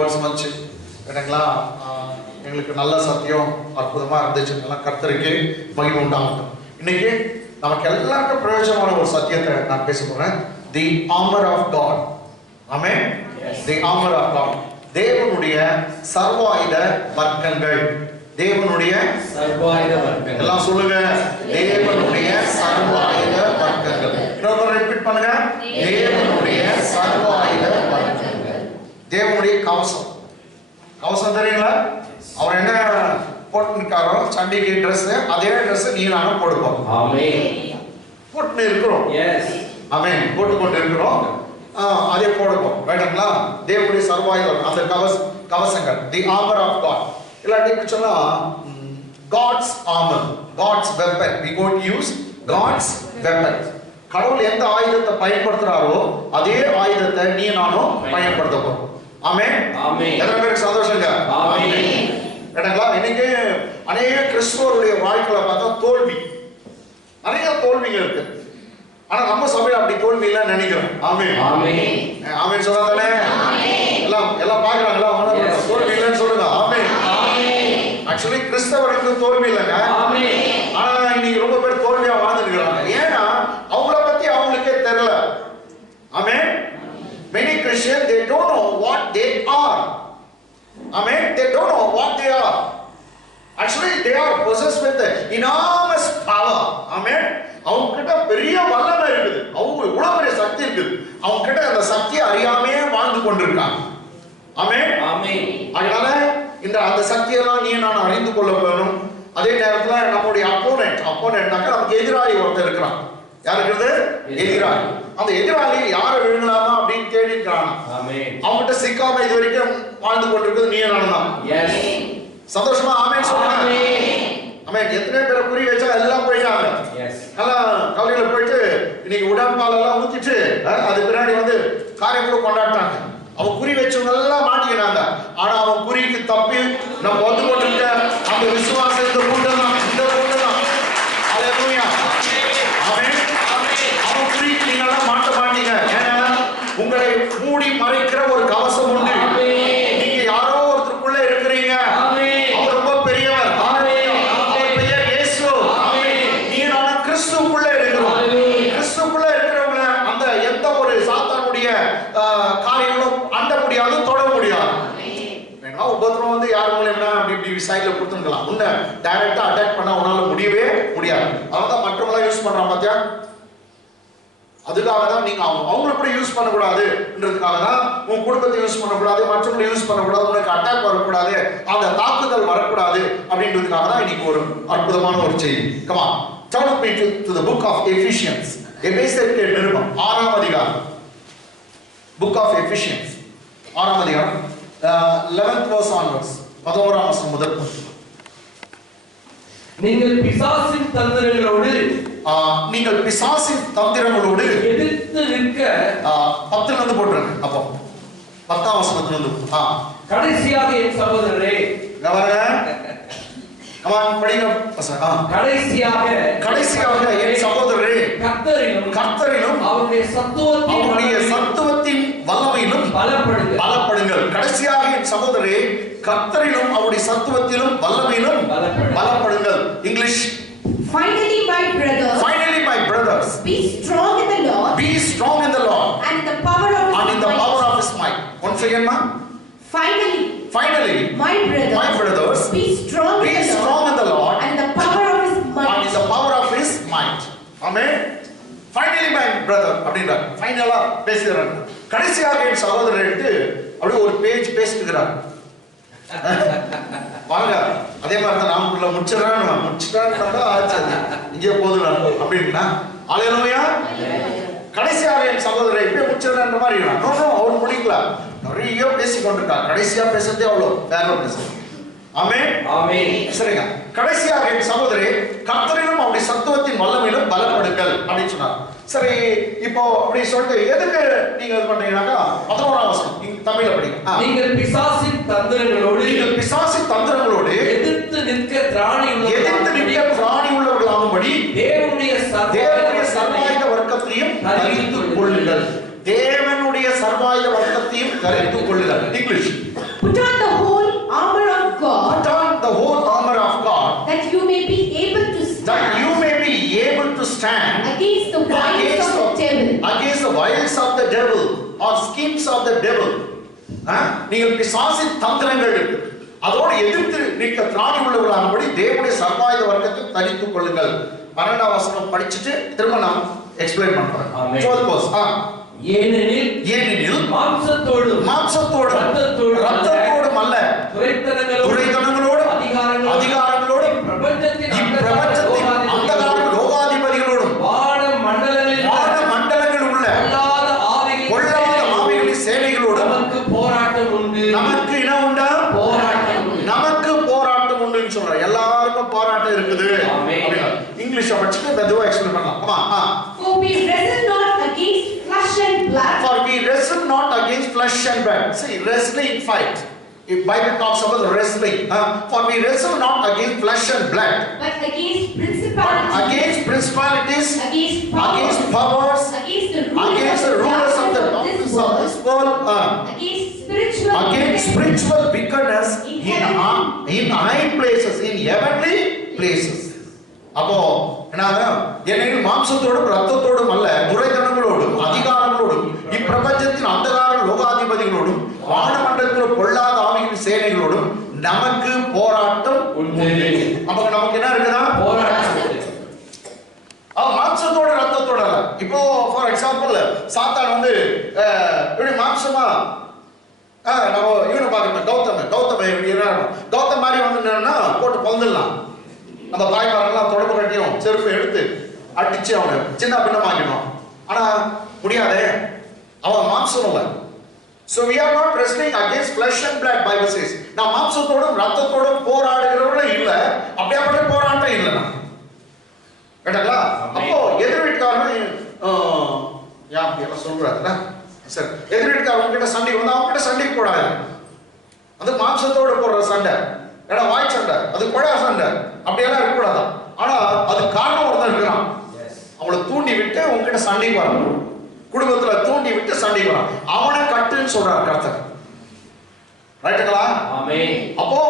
Words வந்துச்சு எனக்குங்களா. எங்களுக்கு நல்ல சத்தியம் அற்புதமாக இருந்துச்சு. கர்த்தருக்கு மகிமை உண்டாகட்டும். இன்னைக்கு நமக்கு எல்லாருக்கும் பிரயோஜனமான ஒரு சத்தியத்தை நான் பேச போறேன். The armour of God. Amen. The armour of God. தேவனுடைய சர்வாயுத வர்க்கங்கள். தேவனுடைய சர்வாயுத வர்க்கங்கள். எல்லாம் சொல்லுங்க. தேவனுடைய சர்வாயுத வர்க்கங்கள். இன்னொரு ரிப்பீட் பண்ணுங்க. தேவனுடைய சர்வாயுத வர்க்கங்கள். தேவனுடைய கவசம். கவசம் தெரியுங்களா? அவர் என்ன போட்டுருக்காரோ சண்டைக்கு ட்ரெஸ், அதே ட்ரெஸ் நீ நானும் போடுவோம். ஆமென். போட்டு இருக்கிறோம். எஸ். ஆமென். போட்டுக்கொண்டு இருக்கிறோம். அதே போடுவோம். ரைட்டுங்களா? தேவனுடைய சர்வாயுதம், அந்த கவசங்கள், தி ஆர்மர் ஆஃப் காட். இல்லாட்டி சொன்னா God's armour, God's weapon. we going to use God's weapon. கடவுள் எந்த ஆயுதத்தை பயன்படுத்துறாரோ அதே ஆயுதத்தை நீ நானும் பயன்படுத்த போறோம். ஆமென். ஆமென். எத்தனை பேருக்கு சந்தோஷங்க? ஆமென். ரைட்டுங்களா? இன்னைக்கு அநேக கிறிஸ்தவருடைய வாழ்க்கையில பார்த்தா தோல்வி, நிறைய தோல்விகள் இருக்கு. ஆனா நம்ம சபையில அப்படி தோல்வி இல்லைன்னு நினைக்கிறோம். ஆமென். ஆமென். ஆமென் சொல்லாதானே? எல்லாம் பாக்குறாங்களா? தோல்வி இல்லைன்னு சொல்லுங்க. ஆமென். ஆக்சுவலி கிறிஸ்தவருக்கு தோல்வி இல்லைங்க. ஆனா இன்னைக்கு ரொம்ப பேர் தோல்வியா வாழ்ந்துட்டு இருக்காங்க. ஏன்னா அவங்கள பத்தி அவங்களுக்கே தெரியல. ஆமென். Many Christians, they don't know what they are. Amen. They don't know what they are. Actually, they are possessed with enormous power. Amen. அவங்க கிட்ட பெரிய வல்லமை இருக்குது. அவங்க இவ்வளவு பெரிய சக்தி இருக்குது. அவங்க கிட்ட அந்த சக்தியை அறியாமே வாழ்ந்து கொண்டிருக்காங்க. ஆமென். ஆமென். அதனால அந்த சக்தியெல்லாம் நீ நான் அறிந்து கொள்ள வேணும். அதே நேரத்தில் நம்முடைய அப்போனன்ட்னாக்க நமக்கு எதிராளி ஒருத்தர் இருக்கிறான். யார் இருக்கிறது? எதிராளி. அந்த எதிராளி யாரை விழுங்கலாமா அப்படின்னு தேடி இருக்காங்க. அவங்ககிட்ட சிக்காம இது வரைக்கும் வாழ்ந்து கொண்டிருக்கிறது நீ நான் தான். சந்தோஷமா ஆமென் சொல்லுங்க. ஆமென். எத்தனை பேரை குறி வச்சா எல்லாம் போயிட்டாங்க. எல்லாம் கவலையில போயிட்டு இன்னைக்கு உடம்பால் எல்லாம் ஊத்திட்டு அது பின்னாடி காரியம் கூட கொண்டாட்டாங்க. அவன் குறி வச்சவங்க எல்லாம் மாட்டிக்கிறாங்க. ஆனா அவன் குறிக்கு தப்பி நம்ம வந்து கொண்டிருக்க அந்த விசுவாசம் இந்த கூட்டம் தான். ஹல்லேலூயா. ஆமென். அவன் குறிக்கு நீங்க எல்லாம் மாட்ட மாட்டீங்க. ஏன்னா உங்களை மூடி மறைக்கிற ஒரு கவசம் உண்டு. நீங்க யாரோ ஒருத்தருக்குள்ள இருக்கிறீங்க. அவர் ரொம்ப பெரியவர். அவர் பெயர் இயேசு. நீங்க நான் கிறிஸ்துவுக்குள்ள இருக்கிறோம். கிறிஸ்துவுக்குள்ள இருக்கிறவங்க அந்த எந்த ஒரு சாத்தானுடைய காரியங்களும் அண்ட முடியாது, தொட முடியாது. வேணா உபத்திரம் யார் மூலமா அப்படி சைட்ல கொடுத்துக்கலாம். உன்னை டைரக்டா அட்டாக் பண்ண உன்னால முடியவே முடியாது. அதான் மற்றவங்களா யூஸ் பண்றான் பாத்தியா. அதுக்காக தான் நீங்க அவங்கள கூட யூஸ் பண்ணக்கூடாதுன்றதுக்காக தான் உன் குடும்பத்தை யூஸ் பண்ணக்கூடாது, மற்றவங்களை யூஸ் பண்ணக்கூடாது, உனக்கு அட்டாக் வரக்கூடாது, அந்த தாக்குதல் வரக்கூடாது அப்படின்றதுக்காக தான் இன்னைக்கு ஒரு அற்புதமான ஒரு செய்தி. Come on, turn with me to the book of Ephesians. எபேசியருக்கு நிருபம் 6ஆம் அதிகாரம். Book of Ephesians 6ஆம் அதிகாரம் 11th verse onwards. 11ஆம் வசனம் முதல். நீங்கள் பிசாசின் தந்திரங்களோடு எதிர்த்து நிற்க 10ல இருந்து போட்டுருங்க. அப்போ 10ஆம் வசனத்துல இருந்து கடைசியாக என் சகோதரரே படிங்க. கடைசியாக என் சகோதரரே கர்த்தரிலும் அவருடைய சத்துவத்தின் வல்லமையிலும் பலப்படுங்கள். கடைசியாக என் சகோதரே கர்த்தரிலும் அவருடைய சத்துவத்திலும் வல்லமையிலும் பலப்படுங்கள். English. Finally, my brothers, be strong in the Lord, and in the power of His might. Once again, ma. Finally, my brothers, be strong in the Lord, and in the power of His might. Amen. Finally, my brother, அப்படினா ஃபைனலா பேசுறாங்க. கடைசியாக என் சகோதரருக்கு அப்படியே ஒரு page பேசிக்கிறாங்க. வாங்க அதே மாதிரி தான் நாமக்குள்ள முடிச்சிட்டான்னு ஆச்சு. இங்கே போதும் அப்படின்னா ஹல்லேலூயா. கடைசியாக என் சகோதரரை இப்படியே முடிச்சிடற மாதிரி அவர் முடிக்கல. நிறைய பேசிக்கொண்டிருக்காங்க. கடைசியா பேசுறதே அவ்வளோ வேற பேசுறேன். ஆமென். ஆமென். சரிங்க. கடைசியாக என் சகோதரே கர்த்தரிலும் அவருடைய சத்துவத்தின் வல்லமையிலும் பலப்படுங்கள் அப்படின்னு சொன்னார். சரி, இப்போ அப்படி சொல்லிட்டு எதுக்கு நீங்க இது பண்றீங்கன்னாக்கா 11ஆம் வசனம் தமிழ்ல படிங்க. நீங்கள் பிசாசின் தந்திரங்களோடு எதிர்த்து நிற்க திராணி உள்ளவர்களாகும்படி தேவனுடைய சர்வாயுத வர்க்கத்தையும் தரித்துக் கொள்ளுங்கள். தேவனுடைய சர்வாயுத வர்க்கத்தையும் தரித்துக் கொள்ளுங்கள். English. or schemes of the devil. நீங்கள் பிசாசின் தந்திரங்கள் அதோடு எதிர்த்து நிற்க திராணி உள்ளவர்களாகும்படி தேவனுடைய சர்வாயுத வர்க்கத்தை தரித்துக் கொள்ளுங்கள். 12ஆம் வசனம் படிச்சுட்டு திரும்ப நான் எக்ஸ்பிளைன் பண்றேன். ஆமென். 12th verse. ஏனெனில் மாம்சத்தோடு ரத்தத்தோடும் அல்ல துரைத்தனங்களோடு அதிகாரங்களோடு பிரபஞ்சத்தின் அந்தகார லோகாதிபதிகளோடும் வான மண்டலங்களில் உள்ள பொல்லாத ஆவிகளின் சேனைகளோடு நமக்கு போராட்டம் உண்டு. நமக்கு என்ன உண்டா? போராட்டம் உண்டு. நமக்கு போராட்டம் உண்டுன்னு சொல்றாரு. எல்லாருக்கும் போராட்டம் இருக்குது. இங்கிலீஷ் படிச்சுட்டு மெதுவா எக்ஸ்பிளைன் பண்ணலாம். For we wrestle not against flesh and blood. For we wrestle not against flesh and blood. See, wrestling fight. If Bible talks about wrestling, for we wrestle not against flesh and blood, But against principalities. against principalities, against powers, Against the rulers of the darkness of this world, against spiritual wickedness in high places, in heavenly places. அப்போ என்னங்க, ஏனெனில் மாம்சத்தோடும் ரத்தத்தோடும் அல்ல துரைத்தனங்களோடும் அதிகாரங்களோடும் இப்பிரபஞ்சத்தின் அந்தகார லோகாதிபதிகளோடும் வானமண்டலத்தில் பொல்லாத ஆவியின் சேனைகளோடும் நமக்கு போராட்டம் உண்டு. அப்ப நமக்கு என்ன இருக்குதா? போராட்டம். மாம்சத்தோட ரத்தத்தோட அல்ல. இப்போ ஃபார் எக்ஸாம்பிள் சாத்தான் வந்து இப்படி மாம்சமா நம்ம இவனை பார்க்கணும், கௌதம இப்படி என்ன கௌதம் மாதிரி வந்து என்னன்னா போட்டு பொந்துடலாம். நம்ம தாய்மாரெல்லாம் தொடர்பு கட்டியும் செருப்பு எடுத்து அடிச்சு அவனை சின்ன பின்னமாக்கணும். ஆனா முடியாதே, அவன் மாம்சம் இல்லை. So we are not wrestling against flesh and blood, Bible says. நான் மாம்சத்தோடும் ரத்தத்தோடும் போராடுகிறவர்களும் இல்ல, அப்படியாப்பட்ட போராட்டம் இல்லை. நான் கேட்டங்களா? அப்போ எதிர் வீட்டுக்காரன் சொல்றாருல, சரி எதிர் வீட்டுக்காரன் கிட்ட சண்டைக்கு வந்து அவங்க கிட்ட சண்டைக்கு போடாது. அது மாம்சத்தோடு போடுற சண்டை, ஏன்னா வாய் சண்டை, அது கொடா சண்டை, அப்படியெல்லாம் இருக்கக்கூடாது. ஆனா அது காரணம் ஒருத்தன் இருக்கிறான், அவளை தூண்டி விட்டு உங்ககிட்ட சண்டைக்கு வரணும், குடும்பத்துல தூண்டி விட்டு சண்டைக்கு வரான், அவனை கட்டுன்னு சொல்றாரு கர்த்தர். ரைட்டுங்களா? அப்போ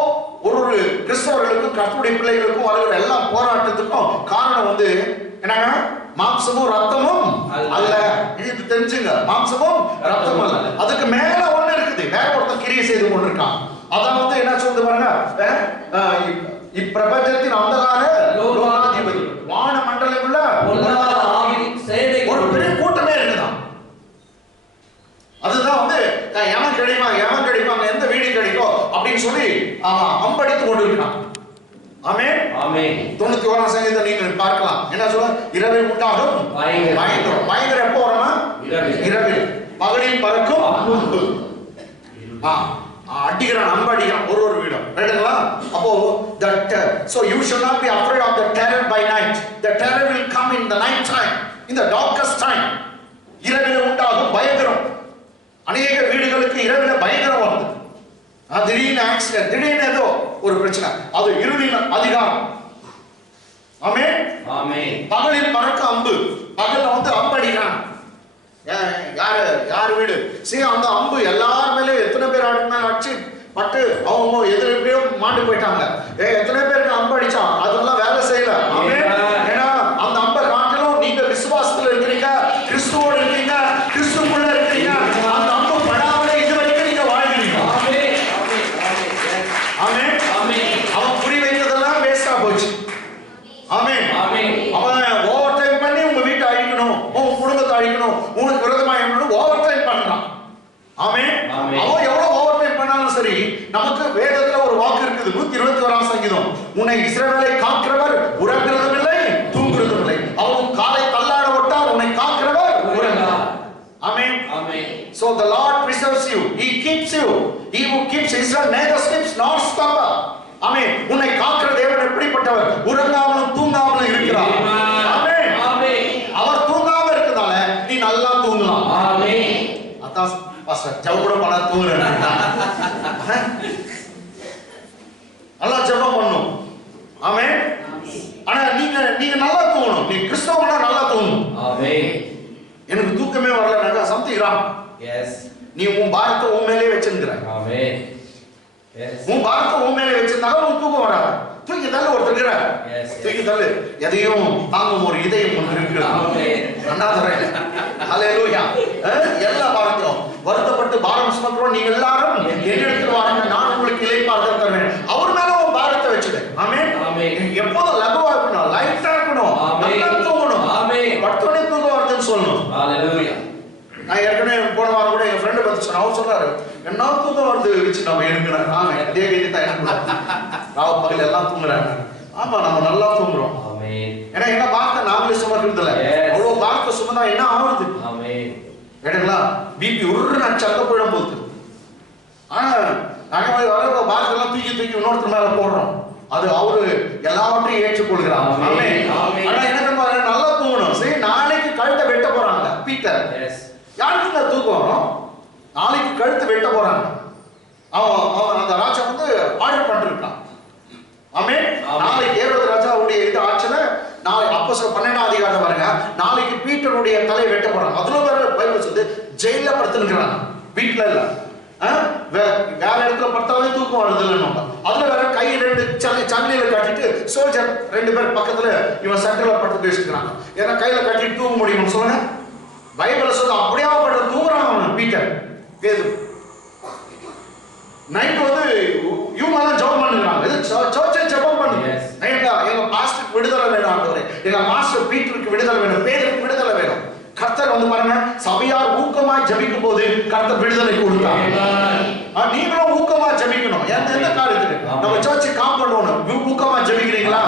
ஒரு கிறிஸ்தவர்களுக்கும் கர்த்தருடைய பிள்ளைகளுக்கும் வருகிற எல்லா போராட்டத்துக்கும் காரணம் வந்து என்னங்க, மாம்சமும் ரத்தமும் அல்ல. இது தெரிஞ்சுங்க, மாம்சமும் ரத்தமும் அல்ல. அதுக்கு மேல ஒண்ணு இருக்குது, வேற ஒருத்தன் கிரியை செய்து கொண்டு இருக்கான். அதான் வந்து என்ன சொல்லுது பாருங்க, இப்பிரபஞ்சத்தின் அந்தகார லோகாதிபதி வான மண்டலம் உள்ள ஒரு பெரிய கூட்டமே இருக்குதான். அதுதான் வந்து எவன் கிடைப்பாங்க எந்த வீடு கிடைக்கும் அப்படின்னு சொல்லி அம்படித்து கொண்டு இருக்கான். ஆமென். 91ஆம் சங்கீதத்தை நீங்கள் பார்க்கலாம். என்ன சொல்ல, இரவில் உண்டாகும் பயங்கரம். எப்போ வரணும்? இரவில். பகலில் பறக்கும் அம்பு. அடிக்கிறான், அம்பு அடிக்கிறான் ஒரு வீடும். ரைட்டுங்களா? அப்போ that so you should not be afraid of the terror by night. The terror will come in the night time, in the darkest time. இரவில் உண்டாகும் பயங்கரம். அநேக வீடுகளுக்கு இரவில் பயங்கரம் வருது. திடீர்னு ஆக்சிடென்ட், திடீர்னு ஏதோ ஒரு பிரச்சனை, அது இருளின் அதிகாரம். ஆமென். பகலில் பறக்க அம்பு, பகல்ல வந்து அம்பு அடிக்கிறான். யாரு வீடு அந்த அம்பு எல்லார் மேலே எத்தனை பேர் அடிச்சு பட்டு அவங்க எதிரே மாண்டு போயிட்டாங்க. எத்தனை பேருக்கு அம்பு அடிச்சா அதெல்லாம் வேலை செய்யல. ஏன்னா அந்த அம்பை காட்டிலும் நீங்க விசுவாசத்துல இருக்கிறீங்க, கிறிஸ்துவோட இருக்கீங்க, கிறிஸ்துக்குள்ள இருக்கீங்க. அந்த அம்பு படாமலே இது வரைக்கும் நீங்க வாழ்கிறீங்க. ஆமென். அவன் குறி வைத்ததெல்லாம் வேஸ்டா போச்சு. ஆமென். அவன் ஓவர் டைம் பண்ணி உங்க வீட்டை அழிக்கணும், உங்க குடும்பத்தை அழிக்கணும், உங்களுக்கு விரோதமா ஓவர் டைம் பண்றான். ஆமென். அவன் எவ்வளவு ஓவர் டைம் பண்ணாலும் சரி, நமக்கு வேதத்துல ஒரு வாக்கு இருக்குது, 121ஆம் சங்கீதம், உன்னை இஸ்ரவேலை காக்கிறவர் உறங்குறதும் இல்லை தூங்குறதும் இல்லை, அவன் காலை தள்ளாட விட்டார், உன்னை காக்கிறவர் உறங்குகிறார். ஆமென். So the Lord preserves you, he keeps you, he who keeps Israel neither sleeps nor slumber. ஆமென். உன்னை காக்கிற தேவன் எப்படிப்பட்டவர்? உறங்காமலும் தூங்காமலும் இருக்கிறார். ஆமென். அவர் தூங்காம இருக்கிறதால நீ நல்லா தூங்கலாம். அதான் பாஸ்டர் ஜெபம் பண்ண தூங்குறேன், நல்லா ஜெபம் பண்ணணும். ஆமென். ஆனா நீங்க நல்லா தூங்கணும். நீ கிறிஸ்தவனா நல்லா தூங்கணும். எனக்கு தூக்கமே வரலனாக்கா சம்திங் ராங். நீ உன் பாரத்தை உன் மேலே வச்சிருக்கிற. உன் பாரத்தை உன் மேலே வச்சிருந்தாலும் உன் தூக்கம் வராது. தூக்கி தள்ளு ஒருத்தர் இருக்கிறார். தூக்கி தள்ளு. எதையும் தாங்கும் ஒரு இதயம் ஒன்று இருக்கிறது. அண்ணாதுரை ஹல்லேலூயா. எல்லா பாரத்தையும் வருத்தப்பட்டு பாரம் சுமக்கிறோம் நீங்க எல்லாரும் என்னிடத்தில் வாருங்க, நான் உங்களுக்கு இளைப்பாறுதல் தருவேன். அவர் மேல ஒரு பாரத்தை வச்சுடு. ஆமென். எப்போதும் லகுவா இருக்கணும், லைட்டா இருக்கணும், நல்லா தூங்கணும். படுத்தோடனே தூக்கம் வருதுன்னு சொல்லணும். ஹல்லேலூயா. நான் ஏற்கனவே போன வாரம் கூட என் ஃப்ரெண்டு பார்த்து சொன்னேன். அவர் சொல்றாரு, என்ன தூக்கம் வருது வச்சு நம்ம எடுக்கணும். ஆமா, அதே வீடு தான் எனக்கு ராவ பகல் எல்லாம் தூங்குறாங்க. ஆமா, நம்ம நல்லா தூங்குறோம். ஏன்னா என்ன பார்க்க நாமளே சுமக்கிறது இல்லை. அவ்வளோ பார்க்க சுமந்தா என்ன ஆகுது? கேட்டுங்களா? பிபி ஒரு சக்க போயிடும் போகுது. ஆனா நாங்க வர பார்க்கெல்லாம் தூக்கி தூக்கி இன்னொருத்தர் மேல போடுறோம். அது அவரு எல்லாவற்றையும் ஏற்றுக்கொள்கிறார். ஆனா என்ன நல்லா தூங்கணும். சரி, நாளைக்கு கழுத்தை வெட்ட போறாங்க பீட்டர். யாருக்கு தூக்கம் வரும்? நாளைக்கு கழுத்து வெட்ட போறாங்க. அவன் அந்த ராஜா வந்து ஆர்டர் பண்ணிருக்கான். ஆமென். நாளைக்கு ஏரோது ராஜாவுடைய இது ஆட்சியில நாளை அப்போஸ்தலர் 12ஆம் அதிகாரம் பாருங்க, நாளைக்கு பீட்டருடைய தலை வெட்ட போறாங்க. அதுல வேற பைபிள் சொல்லுது ஜெயில படுத்துக்கிறாங்க, வீட்டுல இல்ல. வேற இடத்துல படுத்தாவே தூக்கம் வருது இல்லைன்னு. அதுல வேற கை ரெண்டு சங்கிலியில கட்டிட்டு சோல்ஜர் 2 பேர் பக்கத்துல இவன் சென்டர்ல படுத்து பேசிக்கிறாங்க. ஏன்னா கையில கட்டிட்டு தூங்க முடியும்னு சொல்லுங்க. பைபிள் சொல்ல அப்படியே படுத்து தூங்குறான் அவன் பீட்டர். பேது நைட் வந்து இவங்க எல்லாம் ஜெபம் பண்ணுறாங்க. இது சர்ச்சை ஜெபம் பண்ணுங்க. எங்க பாஸ்டருக்கு விடுதலை வேணும் ஆண்டவரே, எங்க மாஸ்டர் பீட்டருக்கு விடுதலை வேணும், பேதருக்கு விடுதலை வேணும். கர்த்தர் வந்து பாருங்க, சபையார் ஊக்கமாய் ஜெபிக்கும் போது கர்த்தர் விடுதலை கொடுத்தார். நீங்களும் ஊக்கமா ஜெபிக்கணும். எந்த காரியத்துக்கு நம்ம சர்ச்சை காம்பவுண்ட் ஒண்ணு ஊக்கமா ஜெபிக்கிறீங்களா?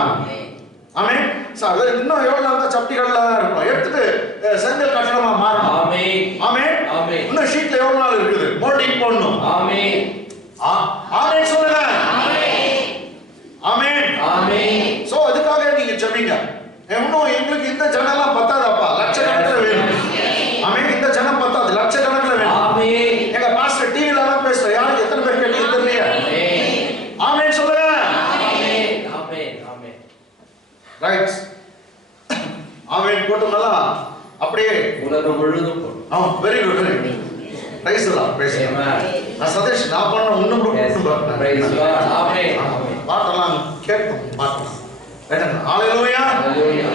ஆமென். சார் இன்னும் எவ்வளவு நாள் தான் சப்டிகள்ல இருக்கும், எடுத்துட்டு செங்கல் கட்டணமா மாறணும். ஆமென். இன்னும் ஷீட்ல எவ்வளவு நாள் இருக்குது, மோல்டிங் போடணும். ஆமென் சொல்லுங்க. ஆமென். சோ அதுக்காக நீங்க ஜெபிங்க. இன்னும் எங்களுக்கு இந்த ஜனலாம் பத்தாதப்பா, லட்சக்கணக்கில் வேணும். ஆமென். இந்த ஜனம் பத்தாது, லட்சக்கணக்கில் வேணும். எங்க பாஸ்டர் டிவில எல்லாம் பேசுற, யாருக்கு எத்தனை பேர் கேட்டீங்க தெரியலையா? ஆமென் சொல்லுங்க. ரைட். ஆமென் போட்டுங்களா? அப்படியே உலகம் முழுதும் very good, very good. Praise Lord, praise Lord. நான் சதீஷ் நான் பண்ண இன்னும் பிரைஸ் லார்ட். ஆமென். பாட்டெல்லாம் கேட்கும், பாட்டெல்லாம் கேட்டேன். ஹalleluya, ஹalleluya.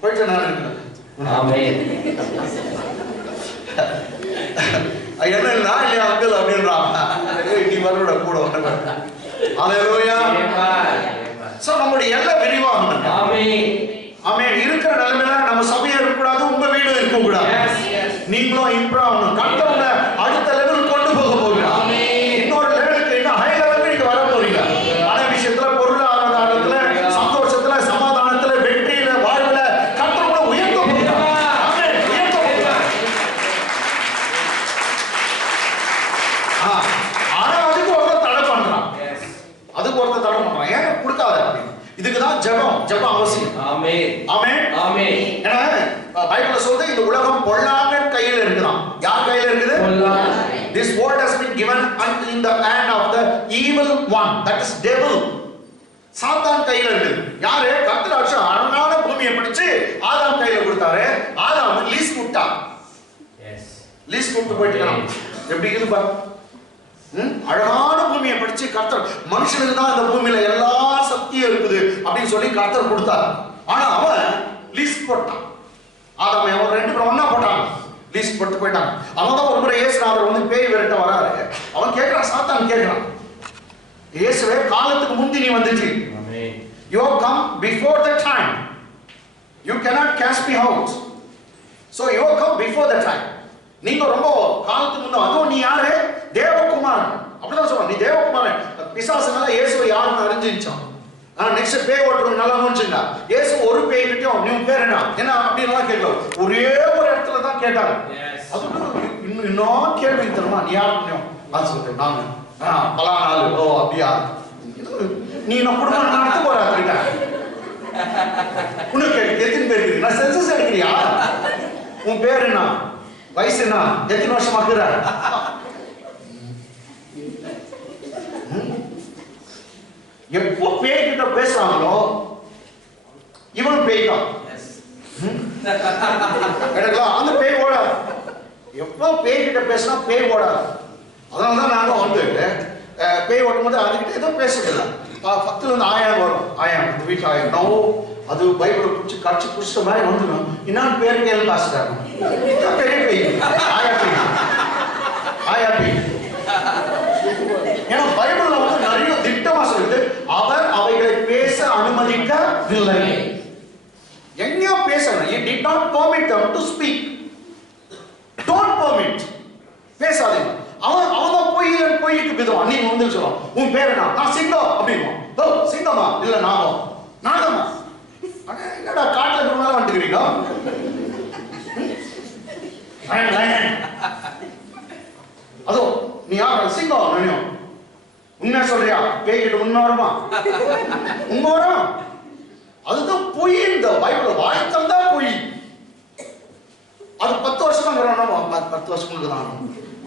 போயிட்டு நான் இருக்கேன். ஆமென். என்ன நான் இல்லையா அங்கிள் அப்படின்றாங்க. நீ வரவிட கூட வரணும். ஹalleluya. சோ நம்முடைய எல்லா விரிவாகணும். ஆமென். ஆமென். இருக்கிற நிலைமையில நம்ம சபையா இருக்க கூடாது, உங்க வீடு இருக்க கூடாது. நீங்களும் இம்ப்ரூவ் ஆகணும். கர்த்தர் அடுத்த லெவல் கொண்டு போக போகிறார். ஆமென். இன்னொரு லெவலுக்கு, இன்னும் ஹை லெவலுக்கு நீங்க வர போறீங்க. பண விஷயத்துல, பொருளாதாரத்துல, சந்தோஷத்துல, சமாதானத்துல, வெற்றியில, வாழ்வுல கர்த்தர் உங்களை உயர்த்த போகிறார். ஆமென். உயர்த்த போகிறார். ஆனா அதுக்கு ஒருத்தர் தடை பண்றான். அதுக்கு ஒருத்தர் தடை பண்றான். ஏன் கொடுக்காத அப்படின்னு. இதுக்குதான் ஜெபம். ஜெபம் அவசியம். ஆமென். ஆமென். ஆமென். ஏன்னா பைபிள்ல சொல்லுது இந்த உலகம் பொல்லாங்கன் கையில இருக்குதாம். யார் கையில இருக்குது? பொல்லாங்கன். This world has been given in the hand of the evil one, that is devil. சாத்தான் கையில இருக்குது. யாரு? கர்த்தர் அழகான பூமியை பிடிச்சு ஆதாம் கையில கொடுத்தாரு. ஆதாம் லீஸ் கொடுத்தா. எஸ். லீஸ் கொடுத்து போயிட்டான். எப்படி இருக்குது பாரு. அழகான பூமியை பிடிச்சு கர்த்தர், மனுஷனுக்கு தான் இந்த பூமியில எல்லா சக்தியும் இருக்குது அப்படின்னு சொல்லி கர்த்தர் கொடுத்தார். ஆனா அவன் லீஸ் போட்டான். ஆதாம் அவன் 2 பேரும் ஒண்ணா போட்டாங்க, லீஸ் போட்டு போயிட்டாங்க. அவன் தான் ஒரு முறை இயேசுநாதர் வந்து பேய் விரட்ட வராரு. அவன் கேட்கிறான், சாத்தான் கேட்கிறான், இயேசுவே காலத்துக்கு முந்தி நீ வந்துச்சு. ஆமென். You have come before the time. You cannot cast me out. So you have come before the time. நீங்க ரொம்ப காலத்துக்கு முன்ன, அதுவும் நீ யாரு? தேவகுமாரன். அப்படிதான் சொல்றான், நீ தேவகுமாரன். பிசாசுனால இயேசுவை யாருன்னு அறிஞ்சிச்சான். நெக்ஸ்ட் பேய் ஓட்டுறவங்க நல்லா முடிச்சுங்க. இயேசு ஒரு பேய் கிட்டயும் நீ பேர் என்ன அப்படின்லாம் கேட்கல, ஒரே ஒரு இடத்துல தான் கேட்டாங்க. அது இன்னும் கேள்வி தருமா, நீ யாரு? அது சொல்றேன் நாங்க பல நாள். ஓ அப்படியா? நீ நான் குடும்பம் நடத்த போறா? உனக்கு எத்தனை பேர் இருக்கு? நான் சென்சஸ் எடுக்கிறியா? உன் பேர் என்ன, வயசு என்ன, எத்தனை வருஷமா இருக்கிற? எப்போ பேய் கிட்ட பேசுறாங்களோ இவன் பேய் தான். அந்த பேய் ஓடாது. எப்போ பேய் கிட்ட பேசினா பேய் ஓடாது. அதனாலதான் நாங்க வந்து பேய் ஓட்டும் போது அதுகிட்ட ஏதோ பேசுறதில்ல. 10ல இருந்து ஆயம் வரும். ஆயம் இந்த வீட்டு ஆயம் நோ அது பைபிளை பிடிச்சி கடிச்சு பிடிச்ச மாதிரி வந்துடும். என்னன்னு பேர் கேள்வி பாசிட்டாங்க. பெரிய பெய் ஆயா பெய் ஆயா பெய். ஏன்னா பைபிள்ல வந்து நிறைய திட்டமா சொல்லுது, அவர் அவைகளை பேச அனுமதிக்கவில்லை. எங்கேயோ பேசணும். He did not permit them to speak. Don't permit. பேசாதீங்க. அவன் தான் போயிட்டு விதம். நீங்க வந்து சொல்லுவோம் உன் பேர் என்ன? நான் சிங்கம் அப்படின்வோம். ஓ சிங்கமா? இல்ல நாகம். நாகமா? என்னடா காட்டுல இருந்தாலும் வந்துக்கிறீங்க. அதோ நீ யார்? சிங்கம் நினைவும். உண்மை சொல்றியா? பேய்கிட்ட உண்மை வருமா? உண்மை வரும். அதுதான் பொய். இந்த பைபிள் வாழ்த்தம் தான் பொய். அது 10 வருஷமா 10 வருஷங்களுக்கு தான்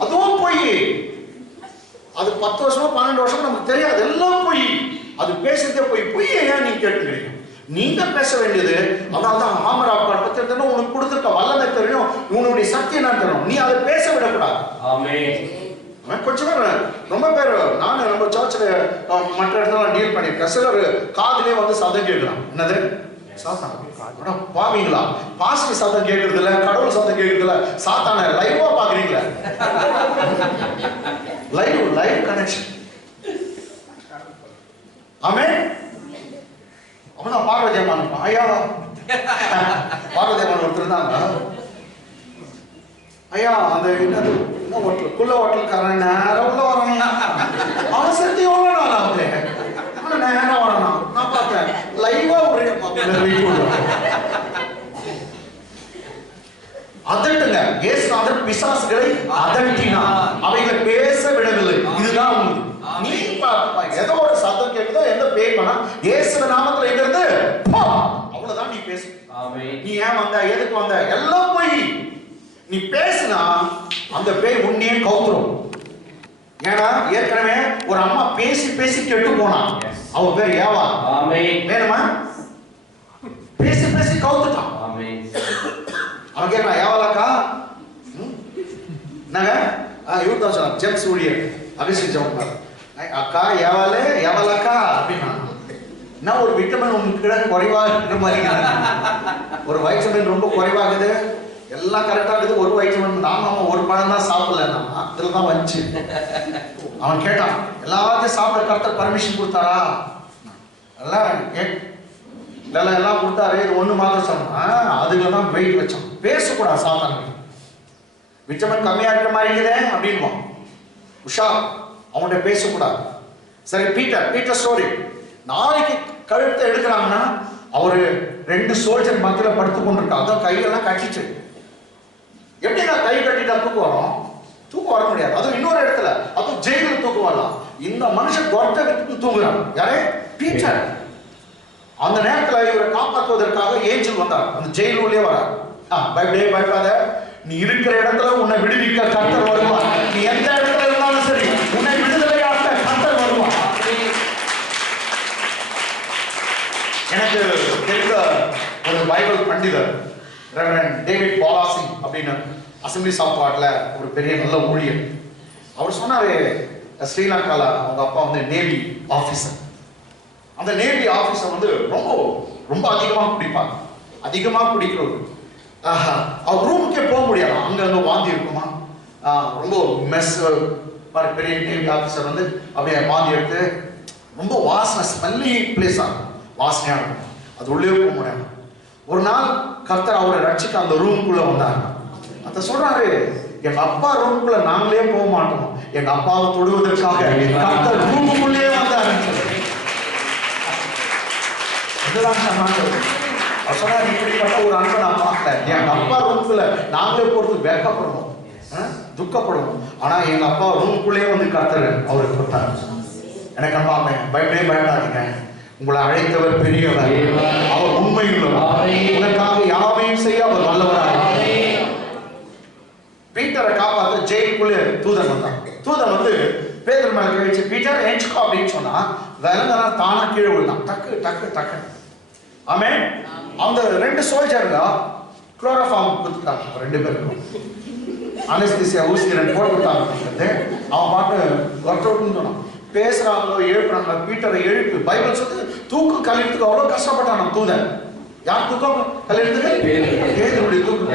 அதுவும் பொய். அது 10 வருஷமா 12 வருஷமா நமக்கு தெரியாது. எல்லாம் பொய். அது பேசுறதே பொய். பொய்யை ஏன் நீங்க கேட்டுக்கிறீங்க? நீங்க பேச வேண்டியது அதான் ஆமரா பத்தி உனக்கு கொடுத்துருக்க வல்லமை தெரியும், உன்னுடைய சக்தி என்ன தெரியும். நீ அதை பேச விடக்கூடாது. கொஞ்சம் பேர் ரொம்ப பேர் நான் நம்ம சர்ச்சில் மற்ற இடத்துல டீல் பண்ணியிருக்கேன். சிலர் காதிலே வந்து சத்தம் கேட்கலாம். என்னது சத்தம்? பாவீங்களா? பாஸ்டர் சத்தம் கேட்கறது இல்ல, கடவுள் சத்தம் கேட்கறது இல்ல, சாத்தான லைவா பாக்குறீங்களா? Live connection. ஆமே அவனா பார்வதியம்மான் ஐயா பார்வதியம்மான் ஒருத்தர் இருந்தாங்க. ஐயா அந்த என்னது என்ன ஹோட்டல் குள்ள ஹோட்டல்காரன் நேரம் உள்ள வரான். அவன் சேர்த்து எவ்வளோ நாள் ஆகுது? ஆனால் நேரம் வரான். நான் பார்த்தேன் லைவா ஒரு அதட்டுங்க. இயேசுநாதர் பிசாசுகளை அதட்டினார், அவைகளை பேச விடவில்லை. இதுதான் உங்களுக்கு. நீ ஏதோ ஒரு சத்தம் கேட்குதோ எந்த பேய் பண்ணா இயேசு நாமத்துல இருந்து அவ்வளவுதான் நீ பேசு. நீ ஏன் வந்த, எதுக்கு வந்த, எல்லாம் போய் நீ பேசுனா அந்த பேய் உன்னையே கவுத்துரும். ஏன்னா ஏற்கனவே ஒரு அம்மா பேசி பேசி கெட்டு போனா. அவ பேர் ஏவா. வேணுமா? பேசி பேசி கவுத்துட்டான். அவன் கேட்கலாம் ஏவாலாக்கா என்னங்க? இவர் தான் சொன்னார் ஜேம்ஸ் ஊழியர் அபிஷேக் ஜவுன். அக்கா ஏவாலே ஏவாலாக்கா அப்படின்னா என்ன ஒரு விட்டமின் உங்களுக்கு குறைவா இருக்கிற மாதிரி. ஒரு வைட்டமின் ரொம்ப குறைவாகுது, எல்லாம் கரெக்டா இருக்குது. ஒரு வைட்டமின் நாம ஒரு பழம் தான் சாப்பிடல, நம்ம அதுல தான் வந்துச்சு. அவன் கேட்டான் எல்லாத்தையும் சாப்பிட கரெக்டா பர்மிஷன் கொடுத்தாரா? எல்லாம் கொடுத்தாரு. இது ஒண்ணு மாத்திரம் சொன்னா அதுக்கு தான் வெயிட் வச்சான். பேசக்கூடாது. சாத்தான விட்டமின் கம்மியா இருக்கிற மாதிரி இருக்குதே அப்படின்வான். உஷா அவன்கிட்ட பேசக்கூடாது. சரி பீட்டர் ஸ்டோரி. நாளைக்கு கழுத்தை எடுக்கிறாங்கன்னா அவரு 2 சோல்ஜர் மத்தியில படுத்து கொண்டிருக்கா. அதான் கையெல்லாம் கட்டிச்சு. எப்படி நான் கை கட்டிட்டா தூக்கு வரும்? தூக்கு வர முடியாது. அதுவும் இன்னொரு இடத்துல, அதுவும் ஜெயிலில் தூக்கு வரலாம். இந்த மனுஷன் கொட்டை விட்டு தூங்குறான். யாரே? பீட்டர். அந்த நேரத்துல இவரை காப்பாற்றுவதற்காக ஏஞ்சல் வந்தார். அந்த ஜெயில் உள்ளே வரார். பயப்படாத, நீ இருக்கிற இடத்துல உன்னை விடுவிக்க கர்த்தர் வருவார். நீ எந்த இடத்துல இருந்தாலும் சரி உன்னை விடுதலையாக்க கர்த்தர் வருவார். எனக்கு தெரிந்த ஒரு பைபிள் பண்டிதர் ரெவரண்ட் டேவிட் பாலாசி அப்படின்னு அசம்பிளி சாப்பாட்ல ஒரு பெரிய நல்ல ஊழியர். அவர் சொன்னாரு ஸ்ரீலங்கால அவங்க அப்பா வந்து நேவி ஆபீசர். அந்த நேவி ஆபீசர் வந்து ரொம்ப ரொம்ப அதிகமா குடிப்பாங்க. அதிகமா குடிக்கிறவர். அவர் ரூமுக்கே போக முடியாது. அங்க வாந்தி இருக்குமா, ரொம்ப மெஸ். பெரிய நேவி ஆபீசர் வந்து அப்படியே வாந்தி எடுத்து ரொம்ப வாசனை ஸ்மெல்லி பிளேஸ் ஆகும், வாசனையா இருக்கும். அது உள்ளே போக முடியாது. ஒரு நாள் கர்த்தர் அவரை ரட்சிக்க அந்த ரூமுக்குள்ள வந்தாங்க. அத சொல்றாரு, எங்க அப்பா ரூமுக்குள்ள நாங்களே போக மாட்டோம், எங்க அப்பாவை தொடுவதற்காக கர்த்தர் ரூமுக்குள்ளே வந்தாரு. இதுதான் சொன்னாங்க. அவர் சொன்னாரு, இப்படிப்பட்ட ஒரு அன்பை நான் பார்க்கல. எங்க அப்பா ரூமுக்குள்ள நாங்களே போறது வெட்கப்படணும், துக்கப்படணும். ஆனா எங்க அப்பா ரூமுக்குள்ளே வந்து கர்த்தர் அவரை தொட்டார். எனக்கு அம்மா பயப்படாதீங்க, உங்களை அழைத்தவர் பெரியவர், அவர் உண்மையுள்ளவர், உனக்காக யாவையும் செய்ய அவர் வல்லவராக. பீட்டரை காப்பாற்ற ஜெயிலுக்குள்ளே தூதன் வந்தான். தூதன் வந்து பேதர் மேல கழிச்சு பீட்டர் ஏஞ்சுக்கோ அப்படின்னு சொன்னா விலங்கெல்லாம் தானா கீழே விழுந்தான். டக்கு டக்கு டக்கு. ஆமே. அந்த 2 சோல்ஜர்ல குளோரோஃபார்ம் கொடுத்துட்டாங்க. 2 பேருக்கும் அனஸ்தீசியா ஊசி 2 போட்டு கொடுத்தாங்க. அவன் பாட்டு ஒர்க் அவுட்னு சொன்னான். பேசுறாங்களோ எழுப்புறாங்களோ பீட்டரை எழுப்பு. பைபிள் சொல்லு தூக்கம் கழிறதுக்கு அவ்வளவு கஷ்டப்பட்டான் தூதன். யார் தூக்கம் கழிறதுக்கு? பேதுருடைய தூக்கம்.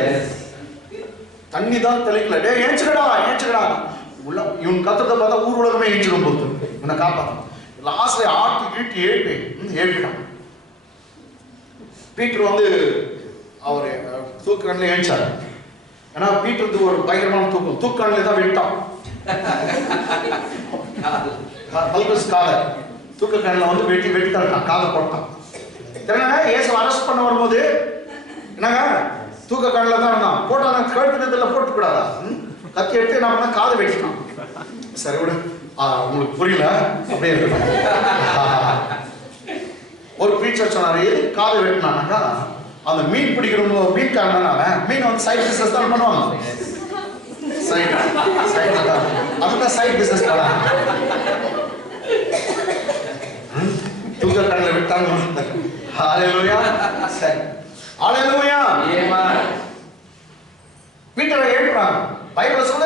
தண்ணி தான் தெளிக்கல. டே ஏஞ்சுக்கடா ஏஞ்சுக்கடா உள்ள இவன் கத்துறத பார்த்தா ஊர் உலகமே ஏஞ்சிடும் போது இவனை காப்பாற்ற. லாஸ்ட்ல ஆட்டி கீட்டி எழுப்பிட்டான். பீட்டர் வந்து அவர் தூக்கண்ணில் ஏஞ்சார். ஏன்னா பீட்டருக்கு ஒரு பயங்கரமான தூக்கம். தூக்கண்ணில் தான் விட்டான். மல்கஸ் காதர் தூக்க கண்ணில் வந்து வெட்டி தள்ளிட்டான். காதை போட்டான். தெரியுங்க ஏசு அரெஸ்ட் பண்ண வரும்போது என்னங்க தூக்க கண்ணில் தான் இருந்தான். போட்டான் கழுத்துனதுல போட்டுக்கூடாதா? கத்தி எடுத்து என்ன பண்ண காதை வெட்டிட்டான். சரி விடு உங்களுக்கு புரியல அப்படியே ஒரு பிரீச்சர் சொன்னாரு காதை வெட்டினானாக்கா அந்த மீன் பிடிக்கிறவங்க மீன்காரனால மீன் வந்து சைட் பிசினஸ் தான் பண்ணுவாங்க. அதுதான் சைட் பிசினஸ் தானா? தூக்க கடல விட்டாங்க. ஹalleluya சரி ஹalleluya பீட்டரை எழுப்புறாங்க. பைபிள் சொல்ல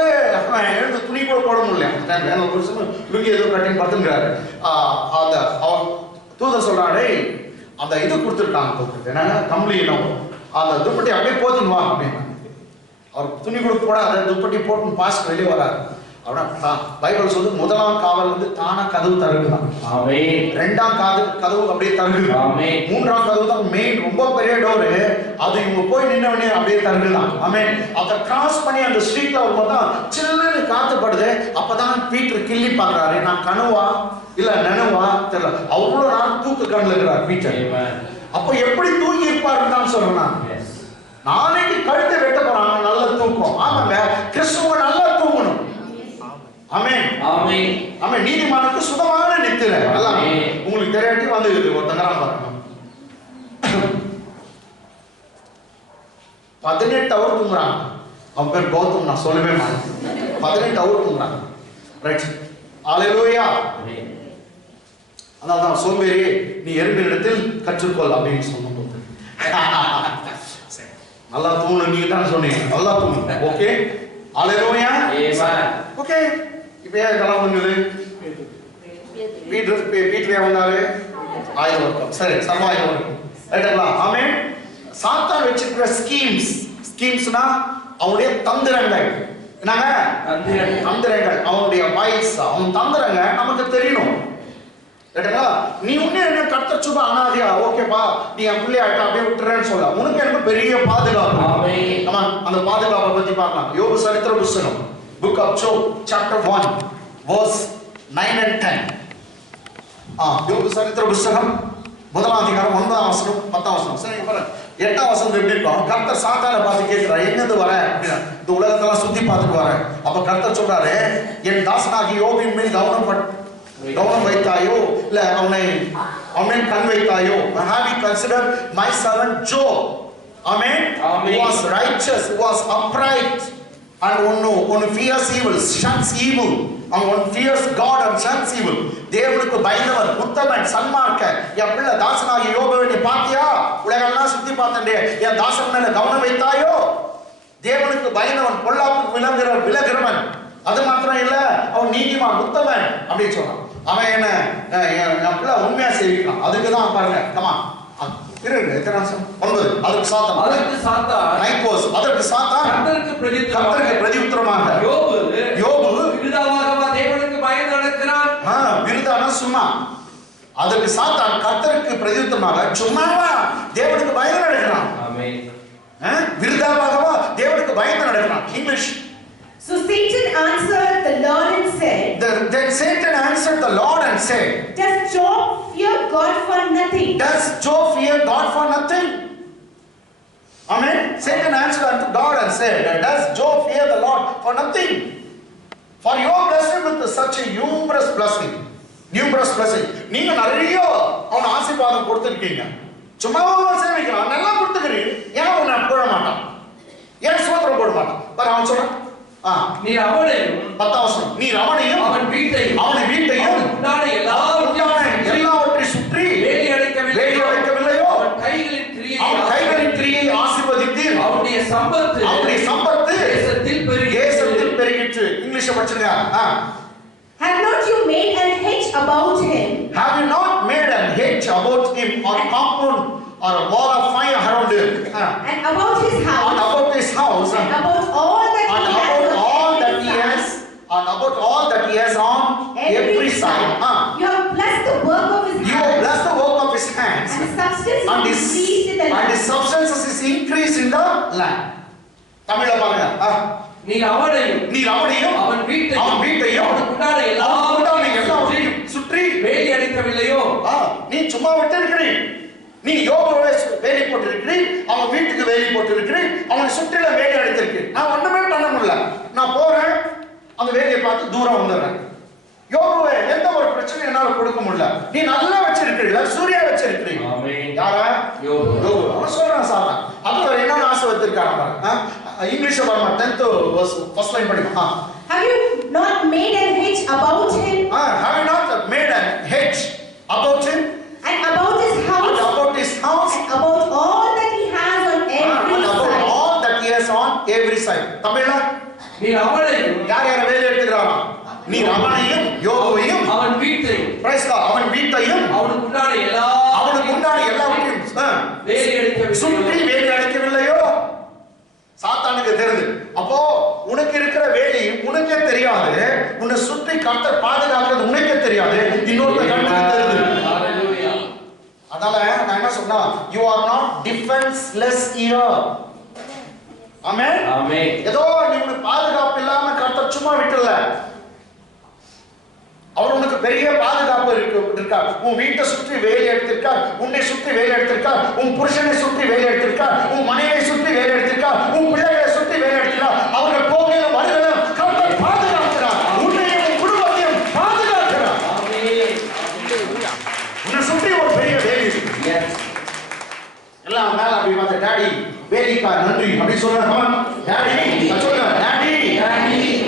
எழுந்து துணி கூட போட முடியல. வேணும் புருஷன் லுங்கி ஏதோ கட்டின்னு பார்த்துங்கிறாரு. அந்த தூதர் சொல்றாரு அந்த இது கொடுத்துருக்காங்க என்னன்னா கம்பளி அந்த துப்பட்டி அப்படியே போத்துன்னு வா அப்படின்னு. அவர் துணி கொடுக்க கூட அதை துப்பட்டி போட்டு பாஸ்ட் வெளியே வராரு. அப்படின்னா பைபிள் சொல்லு முதலாம் காவல் வந்து தானா கதவு தருகுதான். ரெண்டாம் கதவு அப்படியே தருகுதான். மூன்றாம் கதவு தான் மெயின் ரொம்ப பெரிய டோரு. அது இவங்க போய் நின்னவனே அப்படியே தருகுதான். ஆமென். அதை கிராஸ் பண்ணி அந்த ஸ்ட்ரீட்ல வரும்போது தான் சில்லுன்னு காத்துப்படுது. அப்பதான் பீட்டர் கிள்ளி பாக்குறாரு. நான் கனவா இல்ல நனவா தெரியல. அவ்வளவு நாள் தூக்க கண்ணில் இருக்கிறார் பீட்டர். அப்ப எப்படி தூங்கி இருப்பாருன்னு தான் சொல்றேன். நாளைக்கு கழுத்தை வெட்ட போறாங்க. நல்ல தூக்கம். ஆமாங்க கிறிஸ்துவ நல்லா தூங்கணும். ஆமென் ஆமென் ஆமென். நீதிமானுக்கு சுகமான நித்திரை. எல்லாம் உங்களுக்கு தெரியாட்டி வந்து ஒருத்தங்கறான் பாருங்க. 18 ஹவர் தூங்குறாங்க. அவன் பேர் கௌதம். நான் சொல்லவே மாட்டேன். 18 ஹவர் தூங்குறாங்க. ரைட் ஹalleluya. அதான் சோம்பேறி நீ எறும்பினிடத்தில் கற்றுக்கொள் அப்படின்னு சொன்னோம். நல்லா தூங்கணும் நீங்க தான் சொன்னீங்க. நல்லா தூங்கணும். ஓகே ஹalleluya. ஓகே இப்போ இதெல்லாம் பண்ணுது வீட்டுல வந்தாரு ஆயுத வர்க்கம். சரி சர்வாயுத வர்க்கம் ரைட்டுங்களா? ஆமென். சாத்தான் வச்சிருக்கிற ஸ்கீம்ஸ்னா அவனுடைய தந்திரங்கள். என்னங்க தந்திரங்கள்? அவனுடைய வாய்ஸ் அவன் தந்திரங்க நமக்கு தெரியணும். ரைட்டுங்களா? நீ உன்ன என்ன கர்த்தர் சுப அனாதியா ஓகேப்பா நீ என் பிள்ளையாட்ட அப்படியே விட்டுறேன்னு சொல்ல உனக்கு எனக்கு பெரிய பாதுகாப்பு. நம்ம அந்த பாதுகாப்பை பத்தி பார்க்கலாம். யோபு சரித்திர புஸ்தகம் Book of Job, chapter 1, verse 9 and 10. யோபு சரித்திர புஸ்தகம் முதலாம் அதிகாரம் 9ஆம் வசனம் 10ஆம் வசனம். சரி பாருங்க 8ஆம் வசனம் எப்படி இருக்கும்? கர்த்தர் சாத்தானை பார்த்து கேட்கிறார் எங்கிருந்து வர அப்படின்னா இந்த உலகத்தெல்லாம் சுத்தி பார்த்துட்டு வரேன். அப்ப கர்த்தர் சொல்றாரு என் தாசனாகி யோபின் மேல் கவனம் வைத்தாயோ இல்ல அவனை கண் வைத்தாயோ? Have you considered my servant Job? Amen. Who was righteous, who was upright. And one fears evil, shuns evil. And one fears God and shuns evil. தேவனுக்கு பயந்தவர் உத்தமன் சன்மார்க்க என் பிள்ளை தாசனாகி யோபுவை நீ பாத்தியா? உலகெல்லாம் சுத்தி பார்த்தே என் தாசன் மேல கவனம் வைத்தாயோ? தேவனுக்கு பயந்தவன் பொல்லாப்புக்கு விலகிறவன். அது மாத்திரம் இல்ல அவன் நீதிமான் உத்தமன் அப்படின்னு சொல்றான். அவன் என்ன என் பிள்ளை உண்மையா சேவிக்கிறான். அதுக்குதான் பாருங்க கமா அதற்கு சாத்தான் பிரதியுத்தரமாக யோபு தேவனுக்கு பயந்து நடக்கிறான். விருதானா சும்மா. அதற்கு சாத்தான் கர்த்தருக்கு பிரதியுத்தரமாக சும்மாவா தேவனுக்கு பயந்து நடக்கிறான். விருதாவாகவா தேவனுக்கு பயந்து நடக்கிறான். English. So Satan answered the Lord and said. Then Satan answered the Lord and said. Does Job fear God for nothing? Does Job fear God for nothing? Amen. Satan answered unto God and said, does Job fear the Lord for nothing? For you are blessed with such a numerous blessing. நீங்க நிறைய அவன் ஆசீர்வாதம் கொடுத்திருக்கீங்க. சும்மாவா சேவிக்கலாம் நல்லா கொடுத்துக்கிறீங்க. ஏன் அவன் போட மாட்டான்? ஏன் சோத்திரம் போட மாட்டான்? பாரு அவன் சொல்றான் நீ அவனையும் 10ஆம் வசனம் நீர் அவனையும் அவன் வீட்டையும் எல்லாவற்றை சுற்றி வேலி அடைக்கவில்லையோ? அவன் கைகளின் கிரியை ஆசீர்வதித்தீர். அவனுடைய சம்பத்து தேசத்தில் பெருகிற்று. English படிச்சுங்க. Have not you made an hedge about him, Have you not made a hedge about him, or compound, or a wall of fire around him? and about his And house, about his house, and about all that and he has about on all that every he side. has, and about all that he has on every side. You have blessed the work of his You have hands, blessed the work of his hands, and his substance and is his increased in the and land. his substance is increased in the land. தமிழ்ல பாருங்க. நீர் அவனையும் நீர் அவனையும் அவன் வீட்டையும் அவன் வீட்டையும் அவனுக்கு உண்டான எல்லாவற்றையும் சுற்றி வேலி அடிக்கவில்லையோ? நீ சும்மா விட்டு இருக்கிறீர். நீ யோபுவை வேலி போட்டு இருக்கிறீர், அவன் வீட்டுக்கு வேலி போட்டு இருக்கிறீர், அவனை சுற்றில வேலி அடித்திருக்கிறீர். நான் ஒண்ணுமே பண்ண முடியல. நான் போறேன், அந்த வேலியை பார்த்து தூரம் வந்துடுறேன். யோபுவை எந்த ஒரு பிரச்சனையும் என்னால கொடுக்க முடியல. நீ நல்லா வச்சிருக்கிறீங்க, சூர்யா வச்சிருக்கிறீங்க. ஆமென். யாரா? யோபு. அவன் சொல்றான் சார். அதுல என்ன ஆசை வச்சிருக்காங்க பாருங்க. இங்கிலீஷ்ல பாருங்க 10th verse first line படிங்க. Have you not made a hedge about him, Have you not made a hedge about him, and about his and house, about his house, and about all that he has on every and about side? all that he has on every side? தமிழ்ல நீர் அவனையும் யார் யார வேலை எடுத்துக்கிறாராம்? நீ அவனையும் யோபுவையும் அவன் வீட்டையும் பிரைஸ் லார்ட், அவன் வீட்டையும் அவனுக்கு உண்டான எல்லாவற்றையும் வேலி அடிக்கவில்லையோ? சுற்றி வேலி அடிக்கவில்லையோ? சாத்தானுக்கு தெரியுது. அப்போ உனக்கு இருக்கிற வேலி உனக்கே தெரியாது, உன்னை சுற்றி கர்த்தர் பாதுகாக்கிறது உனக்கே தெரியாது, இன்னொருத்த கண்ணுக்கு தெரியுது. ஹalleluya. அதனால நான் என்ன சொன்னா, you are not defenseless here. ஆமென். ஆமென். ஏதோ நீ உனக்கு பாதுகாப்பு இல்லாம கர்த்தர் சும்மா விட்டுல. அவர் உனக்கு பெரிய பாதுகாப்பு இருக்கார். உன் வீட்டை சுற்றி வேலி எடுத்திருக்கார், உன்னை சுற்றி வேலி எடுத்திருக்கார், உன் புருஷனை சுற்றி வேலி எடுத்திருக்கார், உன் மனைவியை சுற்றி வேலி எடுத்திருக்கார், உன் பிள்ளைகளை சுற்றி வேலி எடுத்திருக்கார். அவர்கள் போகையிலும் வருகையிலும் கர்த்தர் பாதுகாக்கிறார். உன்னையும் உன் குடும்பத்தையும் பாதுகாக்கிறார். உன்னை சுற்றி ஒரு பெரிய வேலி இருக்கு. எல்லாம் மேல அப்படி பார்த்து டாடி வேலிக்கா நன்றி அப்படி சொல்றாங்க. டாடி சொல்லுங்க, டாடி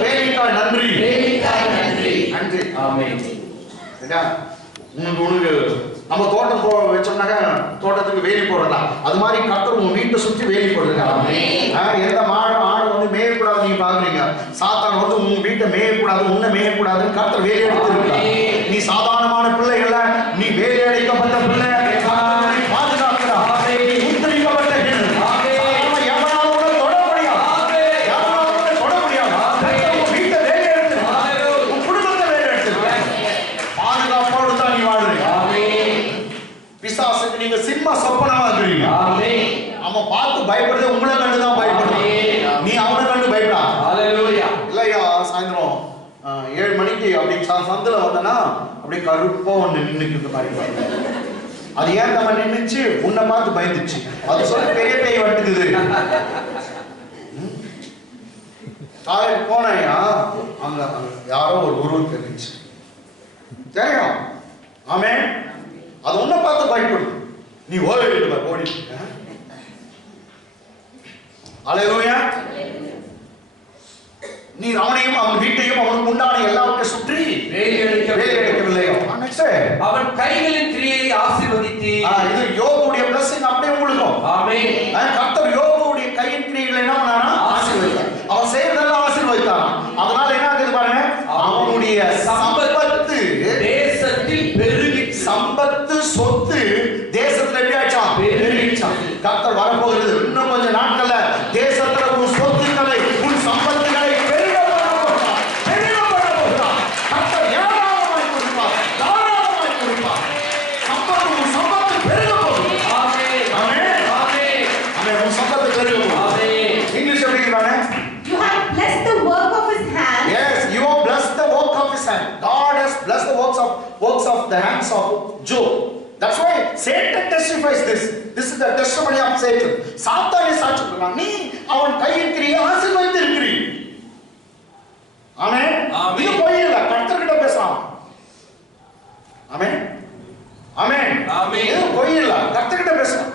வேலிக்கா நன்றி, நன்றி. ஆமென். உனக்கு நம்ம தோட்டம் வச்சோம்னாக்க தோட்டத்துக்கு வேலி போடலாம். அது மாதிரி கர்த்தர் உங்க வீட்டை சுற்றி வேலி போட்டுருக்காங்க. எந்த மாடு ஆடு வந்து மேயக்கூடாது நீங்க பாக்குறீங்க. சாத்தான் வந்து உங்க வீட்டை மேயக்கூடாது, உன்னை மேயக்கூடாதுன்னு கர்த்தர் வேலி அடித்திருக்கார். நீ சாதாரணமான பிள்ளைகள, நீ வேலி அடிக்கப்பட்ட பிள்ளை, பாதுகாக்கிறார். உத்தரிக்கப்பட்ட எவனாலும் கூட தொட முடியாது, எவனாலும் கூட தொட முடியாது. உன் வீட்டை வேலி எடுத்து, உன் குடும்பத்தை வேலி எடுத்து பாதுகாப்போடு தான் நீ வாழ்றீங்க. பிசாசுக்கு நீங்க சினிமா சொப்பனமா இருக்கிறீங்க. அவன் பார்த்து பயப்படுறது உங்களை கண்டு தான் பயப்படுறான். நீ அவனை கண்டு பயப்படா. இல்லையா சாயந்தரம் 7 மணிக்கு அப்படி சந்தில வந்தனா அப்படியே கருப்பா ஒண்ணு நின்னுக்கிட்டு மாதிரி. அது ஏன் நம்ம நின்னுச்சு? உன்னை பார்த்து பயந்துச்சு. அது சொல்ல பெரிய பேய் வந்துக்குது. காலையில் போனையா அங்க யாரோ ஒரு உருவம் தெரிஞ்சிச்சு. தெரியும். ஆமென். அது உன்னை பார்த்து பயப்படுது. நீ ஓடிட்டு ஓடி. அல்லேலூயா. நீ அவனையும் அவன் வீட்டையும் அவனுக்கு உண்டான எல்லாவற்றையும் சுற்றி வேலி அடிக்கவில்லையோ? அவன் கைகளின் கிரியையை ஆசீர்வதித்து. இது யோபுடைய blessing அப்படியே உங்களுக்கும். ஆமென். கர்த்தர் யோபுடைய கையின் கிரியைகளை என்ன பண்ணாரா? ஆசீர்வதித்தார். அவன் செய்யறதெல்லாம் ஆசீர்வதித்தார். அதனால என்ன ஆகுது பாருங்க, அவனுடைய சம்பத்து தேசத்தில் பெருகி, சம்பத்து சொத்து தேசத்துல எப்படி ஆச்சா? பெருகிச்சா. கர்த்தர் வரப்போகிறது இன்னும் கொஞ்ச நாட்கள்ல தேசத்துல உன் சொத்துக்களை, உன் சம்பத்துகளை பெருக போகிறார். கர்த்தர் ஏராளமாய் கொடுப்பார், தாராளமாய் கொடுப்பார். சம்பத்து, உன் சம்பத்து பெருக போகுது. ஆமென். ஆமென். ஆமென். ஆமென். உன் சம்பத்து பெருக போகுது. ஆமென். இங்கிலீஷ் எப்படி சொல்றானே? You have blessed the work of his hands. Yes, you have blessed the work of his hand. God has blessed the works of the hands of Job. That's why Satan testifies this. This is the testimony of Satan. சாத்தானே சாட்சி சொல்றான், நீ அவன் கையின் கிரியை ஆசீர்வதித்து இருக்கிறீர். ஆமென். ஆமென். இது போய் இல்ல, கர்த்தர் கிட்ட பேசலாம். ஆமென். ஆமென். ஆமென். இது போய் இல்ல, கர்த்தர் கிட்ட பேசலாம்.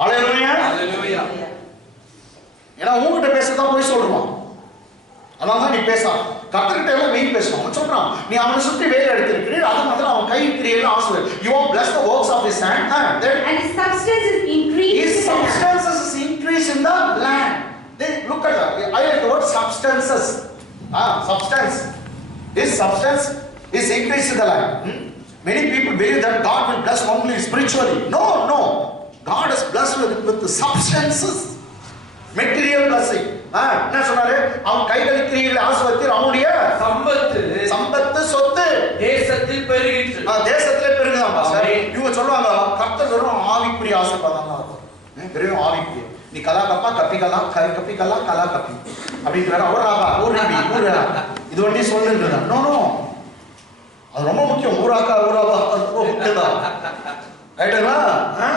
ஹalleluya. ஹalleluya. ஏன்னா உன்கிட்ட பேசதான் போய் சொல்றான். அதனால நீ பேச கர்த்தர்கிட்ட எல்லாம் மெயின் பேசணும். அவன் சொல்றான், நீ அவனை சுற்றி வேலை எடுத்திருக்கிறீர், அது மாதிரி அவன் கை கிரியையில ஆசீர்வாதம். You have blessed the works of his hand, And his substance is increased. his in the land. substances is increased in the land. Then look at that. I like the word substances. Substance. His substance is increased in the life. Many people believe that God will bless only spiritually. No, no. God is blessed with the substances, material blessing. என்ன சொன்னாரு? அவன் கைகளின் கிரியைகளை ஆசீர்வதித்து அவனுடைய சம்பத்து சொத்து தேசத்தில் பெருகிற்று. தேசத்திலே பெருகுதான் பாஸ்டர். இவங்க சொல்லுவாங்க கர்த்தர் வெறும் ஆவிக்குரிய ஆசீர்வாதம் தான் இருக்கும். வெறும் ஆவிக்குரிய. நீ கலா கப்பா கப்பி கலா கப்பி கலா கலா கப்பி அப்படிங்கிறாரு. இது வண்டி சொல்லுங்க. நோ நோ, அது ரொம்ப முக்கியம். ஊராக்கா ஊராவா ரொம்ப முக்கியம் தான். ரைட்டுங்களா?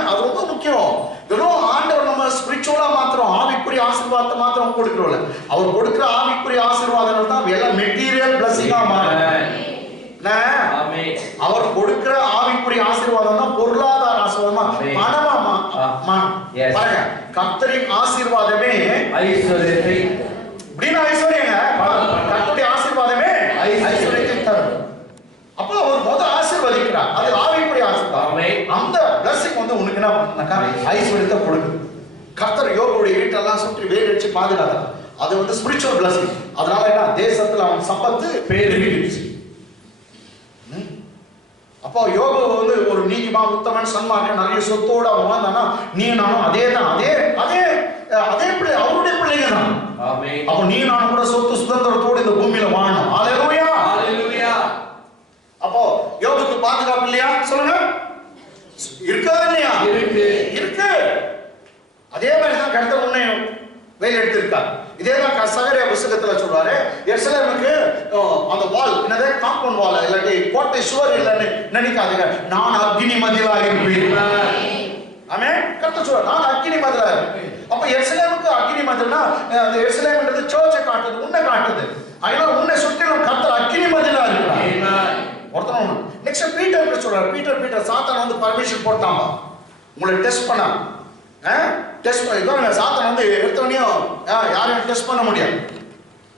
அது ரொம்ப முக்கியம். வெறும் ஆண்டவர் நம்ம ஸ்பிரிச்சுவலா மாத்திரம் ஆவிக்குரிய ஆசீர்வாதத்தை மாத்திரம் கொடுக்கிறோம்ல, அவர் கொடுக்கிற ஆவிக்குரிய ஆசீர்வாதங்கள் தான் எல்லாம் மெட்டீரியல் பிளஸிங்கா மாறும். அவர் கொடுக்கிற ஆவிக்குரிய ஆசீர்வாதம் தான் பொருளாதார ஆசீர்வாதமா பணமா பாருங்க. கர்த்தரின் ஆசீர்வாதமே ஐஸ்வர்யத்தை இப்படின்னு ஐஸ்வர்யங்க. கர்த்தருடைய ஆசீர்வாதமே ஐஸ்வர்யத்தை தரும். அப்போ அவர் முதல் ஆசீர்வதிக்கிறார். அது ஆவிக்குரிய ஆசீர்வாதம். அந்த பிளஸிங் வந்து உனக்கு என்ன பண்ணாக்கா ஐஸ்வர்யத்தை கொடுக்குது. கர்த்தர் யோபுடைய வீட்டெல்லாம் சுற்றி வேர் அடிச்சு பாதுகாத்தார். அது வந்து ஸ்பிரிச்சுவல் பிளஸிங். அதனால என்ன தேசத்துல அவன் சம்பத்து பெருகிடுச்சு. அப்போ யோபு வந்து ஒரு நீதிமான் உத்தமன் சன்மார்க்கன் நிறைய சொத்தோடு அவன் வாழ்ந்தானா நீ நானும் அதே தான் அதே பிள்ளை அவருடைய பிள்ளைங்க தான். அப்போ நீ நானும் கூட சொத்து சுதந்திரத்தோடு இந்த பூமியில வாழணும். ஹல்லேலூயா ஹல்லேலூயா. அப்போ யோபுக்கு பாதுகாப்பு இல்லையா? சொல்லுங்க. இருக்கா இல்லையா? இருக்கு. அதே மாதிரி தான் கர்த்தர் உன்னை வேலை எடுத்திருக்கார். இதே தான் சகரியா புத்தகத்துல சொல்றாரு. எருசலேமுக்கு அந்த வால் என்னது காம்பவுண்ட் வால் இல்லாட்டி கோட்டை சுவர் இல்லைன்னு நினைக்காதீங்க. நான் அக்னி மதிலா இருப்பேன். ஆமென். கர்த்தர் சொல்றார் நான் அக்னி மதிலா இருப்பேன். அப்ப எருசலேமுக்கு அக்னி மதில்னா அந்த எருசலேம்ன்றது சர்ச்சை காட்டுது, உன்னை காட்டுது. அதனால உன்னை சுற்றிலும் கர்த்தர் அக்னி மதிலா இருக்கிறார். ஒருத்தன் நெக்ஸ்ட் பீட்டர் சொல்றாரு. பீட்டர் சாத்தான் வந்து பர்மிஷன் போட்டாமா உங்களை டெஸ்ட் பண்ண. டெஸ்ட் பண்ண சாத்தான் வந்து எடுத்தவனையும் யாரையும் டெஸ்ட் பண்ண முடியாது.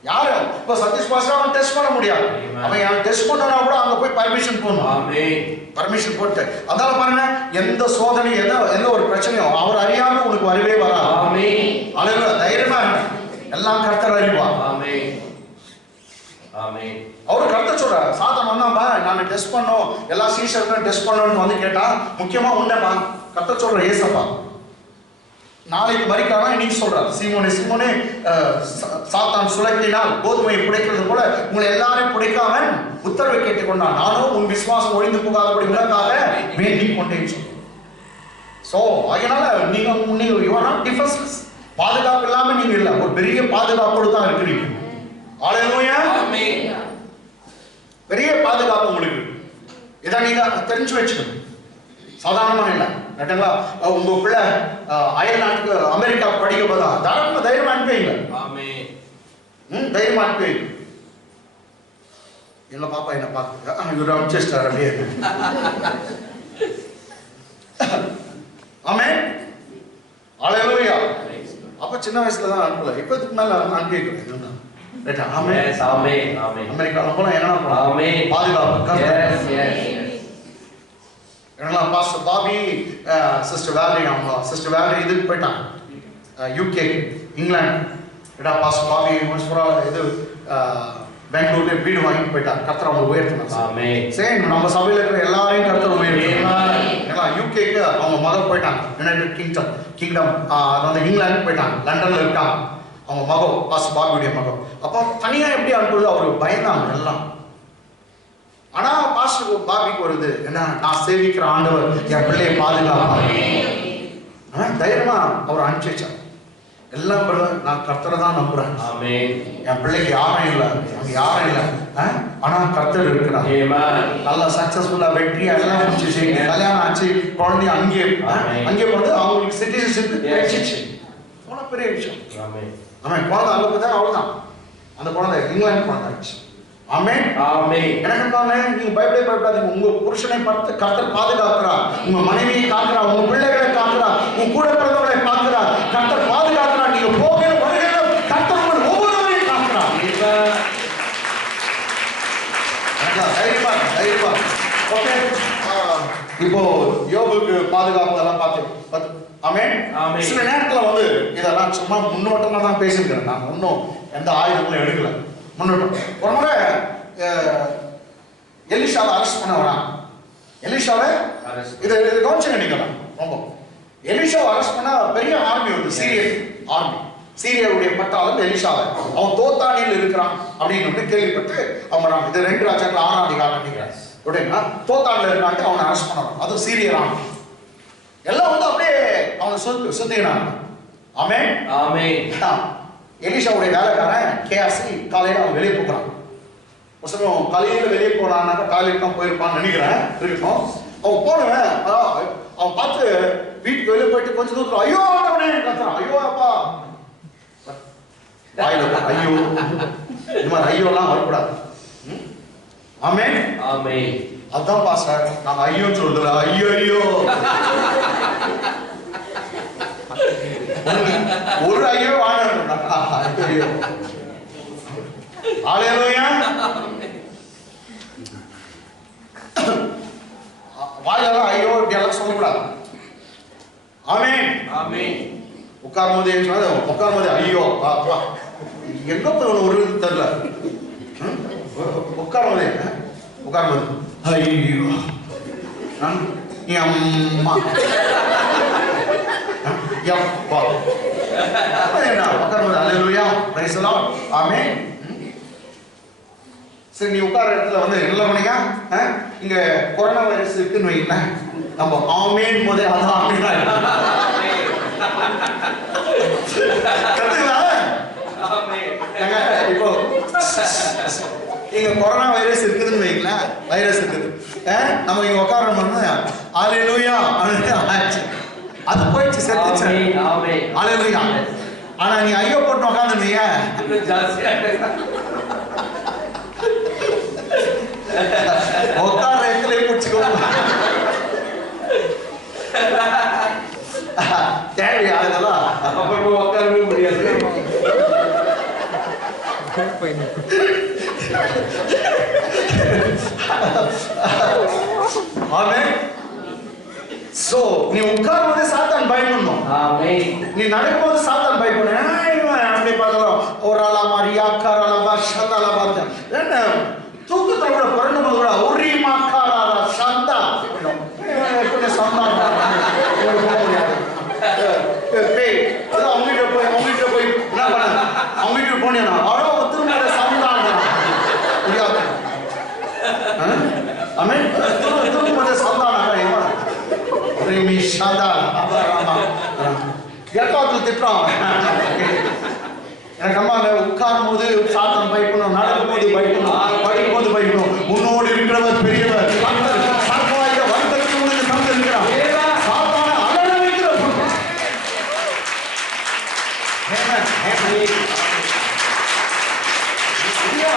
யாரும் இப்போ சதீஷ் பாஸ்டர் அவன் டெஸ்ட் பண்ண முடியாது. அவன் டெஸ்ட் பண்ணனா கூட அங்க போய் பர்மிஷன் போடணும். பர்மிஷன் போட்டு அதனால பாருங்க எந்த சோதனை எந்த ஒரு பிரச்சனையும் அவர் அறியாம உங்களுக்கு வரவே வராது. அழகு தைரியமா எல்லாம் கர்த்தர் அறிவார். அவரு கர்த்தர் சொல்றாரு. சாத்தான் வந்தாம்பா நான் டெஸ்ட் பண்ணோம் எல்லா சீஷருக்கும் டெஸ்ட் பண்ணணும்னு வந்து கேட்டா முக்கியமா உண்டப்பா கர்த்தர் சொல்ற ஏசப்பா நாளைக்கு மரிக்காம இன்னைக்கு சொல்றாரு. சீமோனே சாத்தான் சுலக்கினால் கோதுமையை புடைக்கிறது போல உங்களை எல்லாரையும் புடைக்காம உத்தரவை கேட்டுக்கொண்டான். நானும் உன் விசுவாசம் ஒழிந்து போகாதபடி உனக்காக வேண்டிக் கொண்டேன்னு சொல்றேன். சோ அதனால நீங்க யூ ஆர் நாட் டிஃபென்ஸ்லெஸ். பாதுகாப்பு இல்லாம நீங்க இல்ல, ஒரு பெரிய பாதுகாப்போடு தான் இருக்கிறீங்க. ஹல்லேலூயா ஆமென். பெரிய பாதுகாப்பு உங்களுக்கு. இதை நீங்க தெரிஞ்சு வச்சுக்கணும். சாதாரணமா இல்லை நட்டுங்களா? உங்க பிள்ளை அயல் நாட்டுக்கு அமெரிக்கா படிக்க போதா தைரியமா அனுப்பிங்க. தைரியமா அனுப்பிங்க. என்ன பாப்பா என்ன பார்த்து இவர் அனுப்பிச்சிட்டார் அப்படியே. ஆமென். ஹல்லேலூயா. அப்ப சின்ன வயசுல தான் அனுப்பல, இப்ப இதுக்கு மேல அனுப்பி வைக்கிறேன். அமெரிக்கால போனா என்ன பாதுகாப்பு. பாஸ்டர் பாபி சிஸ்டர் வேலரி அவங்க சிஸ்டர் வேலரி இதுக்கு போயிட்டாங்க யூகே இங்கிலாந்து. பாஸ்டர் பாபி இது பெங்களூர்ல வீடு வாங்கி போயிட்டாங்க. கர்த்தர் அவங்க உயர்த்தினாங்க. சரி நம்ம சபையில இருக்கிற எல்லாரையும் கர்த்தர் உயர்த்தினாங்க. யூகேக்கு அவங்க மகள் போயிட்டாங்க. யுனைடெட் கிங்டம் அது வந்து இங்கிலாந்து போயிட்டாங்க. லண்டன்ல இருக்காங்க அவங்க மகள் பாஸ்டர் பாபியுடைய மகள். அப்போ தனியா எப்படி அனுப்புறது அவருக்கு பயந்தாங்க எல்லாம். ஆனா பாஸ்டர் பாபிக்கு வருது என்ன நான் சேவிக்கிற ஆண்டவர் என் பிள்ளையை பாதுகாப்பாங்க. தைரியமா அவர் அனுப்பிச்சு வச்சார். எல்லாம் நான் கர்த்தரை தான் நம்புறேன். என் பிள்ளைக்கு யாரும் இல்லை, அங்க யாரும் இல்லை. ஆனா கர்த்தர் இருக்கிறார். நல்லா சக்சஸ்ஃபுல்லா வெற்றி எல்லாம் முடிச்சிச்சு. கல்யாணம் ஆச்சு, குழந்தை அங்கே போனது அவங்களுக்கு சிட்டிசன்ஷிப் கிடைச்சிச்சு. அவ்வளவு பெரிய விஷயம். ஆமாம் குழந்தை அளவுக்கு தான் அவ்வளவுதான். அந்த குழந்தை இங்கிலாந்து குழந்தை ஆச்சு. ஆமென் ஆமென். எனக்கு தானே நீங்க பயப்படாதீங்க. உங்க புருஷனை பார்த்து கர்த்தர் பாதுகாக்கிறார். உங்க மனைவியை காக்கிறார். உங்க பிள்ளைகளை காக்கிறார். உங்க கூட பிறந்தவர்களை காக்கிறார். கர்த்தர் பாதுகாக்கிறார். நீங்க போகிற வருகிற கர்த்தர் உங்கள் ஒவ்வொருவரையும் காக்கிறார். தைரியமா. ஓகே. இப்போ யோபுக்கு பாதுகாப்பு எல்லாம் பார்த்து ஆமென். சில நேரத்துல வந்து இதெல்லாம் சும்மா முன்னோட்டமா தான் பேசியிருக்கிறேன். நான் இன்னும் எந்த ஆயுதங்களும் எடுக்கல. முன்னோட்டம். ஒரு முறை எலிஷாவை அரெஸ்ட் பண்ண வரான். எலிஷாவை இதை கவனிச்சு நினைக்கலாம். ரொம்ப எலிஷாவை அரெஸ்ட் பண்ண பெரிய ஆர்மி வந்து சீரியல் ஆர்மி, சீரியருடைய பட்டாளம் எலிஷாவை அவன் தோத்தானியில் இருக்கிறான் அப்படின்னு கேள்விப்பட்டு அவங்க வராங்க. இது 2 ராஜாக்கள் 6ஆம் அதிகாரம் நினைக்கிறேன். அப்படின்னா தோத்தானில் இருக்கான்ட்டு அவனை அரெஸ்ட் பண்ணணும். அது சீரியல் ஆர்மி எல்லாம் வந்து அப்படியே அவனை சுத்தினாங்க. ஆமென் ஆமென். எலிஷாவுடைய வேலைக்காரன் கேயாசி காலையில அவன் வெளியே போகிறான். ஒரு சமயம் காலையில வெளியே போனான்னாக்கா காலையில தான் போயிருப்பான்னு நினைக்கிறேன் இருக்கும். அவன் போனவன் அவன் பார்த்து வீட்டுக்கு வெளியே போயிட்டு கொஞ்சம் தூரத்துல ஐயோ ஆண்டவனே கத்துறான். ஐயோ அப்பா வாயில ஐயோ, இந்த மாதிரி ஐயோலாம் வரக்கூடாது. ஆமென் ஆமென். அதான் பாஸ்டர் நாங்க ஐயோ சொல்றல ஐயோ ஐயோ ஒரு ஐயோ வாழணும். ஹalleluya. வாயில ஐயோ இப்படி எல்லாம் சொல்லக்கூடாது. ஆமென் ஆமென். உட்காரும் போது ஐயோ அப்பா எங்க ஒரு இது தெரியல. உட்காரும் போது ஐயோ அம்மா யப்பா என்ன உட்காரும் போது ஹalleluya praise the Lord. ஆமென். சரி, நீ உட்கார இடத்துல வந்து நல்ல மணிக்கா இங்க கொரோனா வைரஸ் இருக்குன்னு வைங்களேன், நம்ம ஆமேன் போதே அதான் ஆமேனா இப்போ இங்க கொரோனா வைரஸ் இருக்குதுன்னு வைங்களேன், வைரஸ் இருக்குது நம்ம இங்க உட்காரணும் ஹalleluya ஆச்சு, அது போயிடுச்சு செத்துச்சு ஹalleluya. ஆனா நீ ஐயோ போட்டு உட்காந்துருந்தீங்க உட்கார இடத்துல பிடிச்சிக்கோ தேவை அதெல்லாம் அப்புறம் உட்காரவே முடியாது. ஆமென். சோ நீ உட்காரும்போது சாத்தான் பயப்படணும். ஆமென். நீ நடக்கும்போது சாத்தான் பயப்படணும். அப்படி பார்க்கலாம் ஒரு ஆளா மாதிரியா காராலா சந்தாலா பார்த்தேன் என்ன தூக்கத்தை கூட பிறந்தவங்க கூட ஒரு மாக்காரா சந்தா எப்படி சந்தா அவங்ககிட்ட போய் என்ன பண்ண அவங்ககிட்ட போனேன் அவ்வளோ திரும்ப சந்தாங்க முடியாது. ஆமென். திரும்ப சந்தானாங்க சந்தா எட்டாவது திட்டம் எனக்கு அம்மா உட்காரும் போது சாத்தம் பயப்படணும், நடக்கும் போது பயப்படணும், படிக்கும் போது பயப்படணும். முன்னோடு இருக்கிறவர் பெரியவர் வருத்தத்துக்கு உனக்கு தந்து இருக்கிறார் சாத்தான அலற வைக்கிற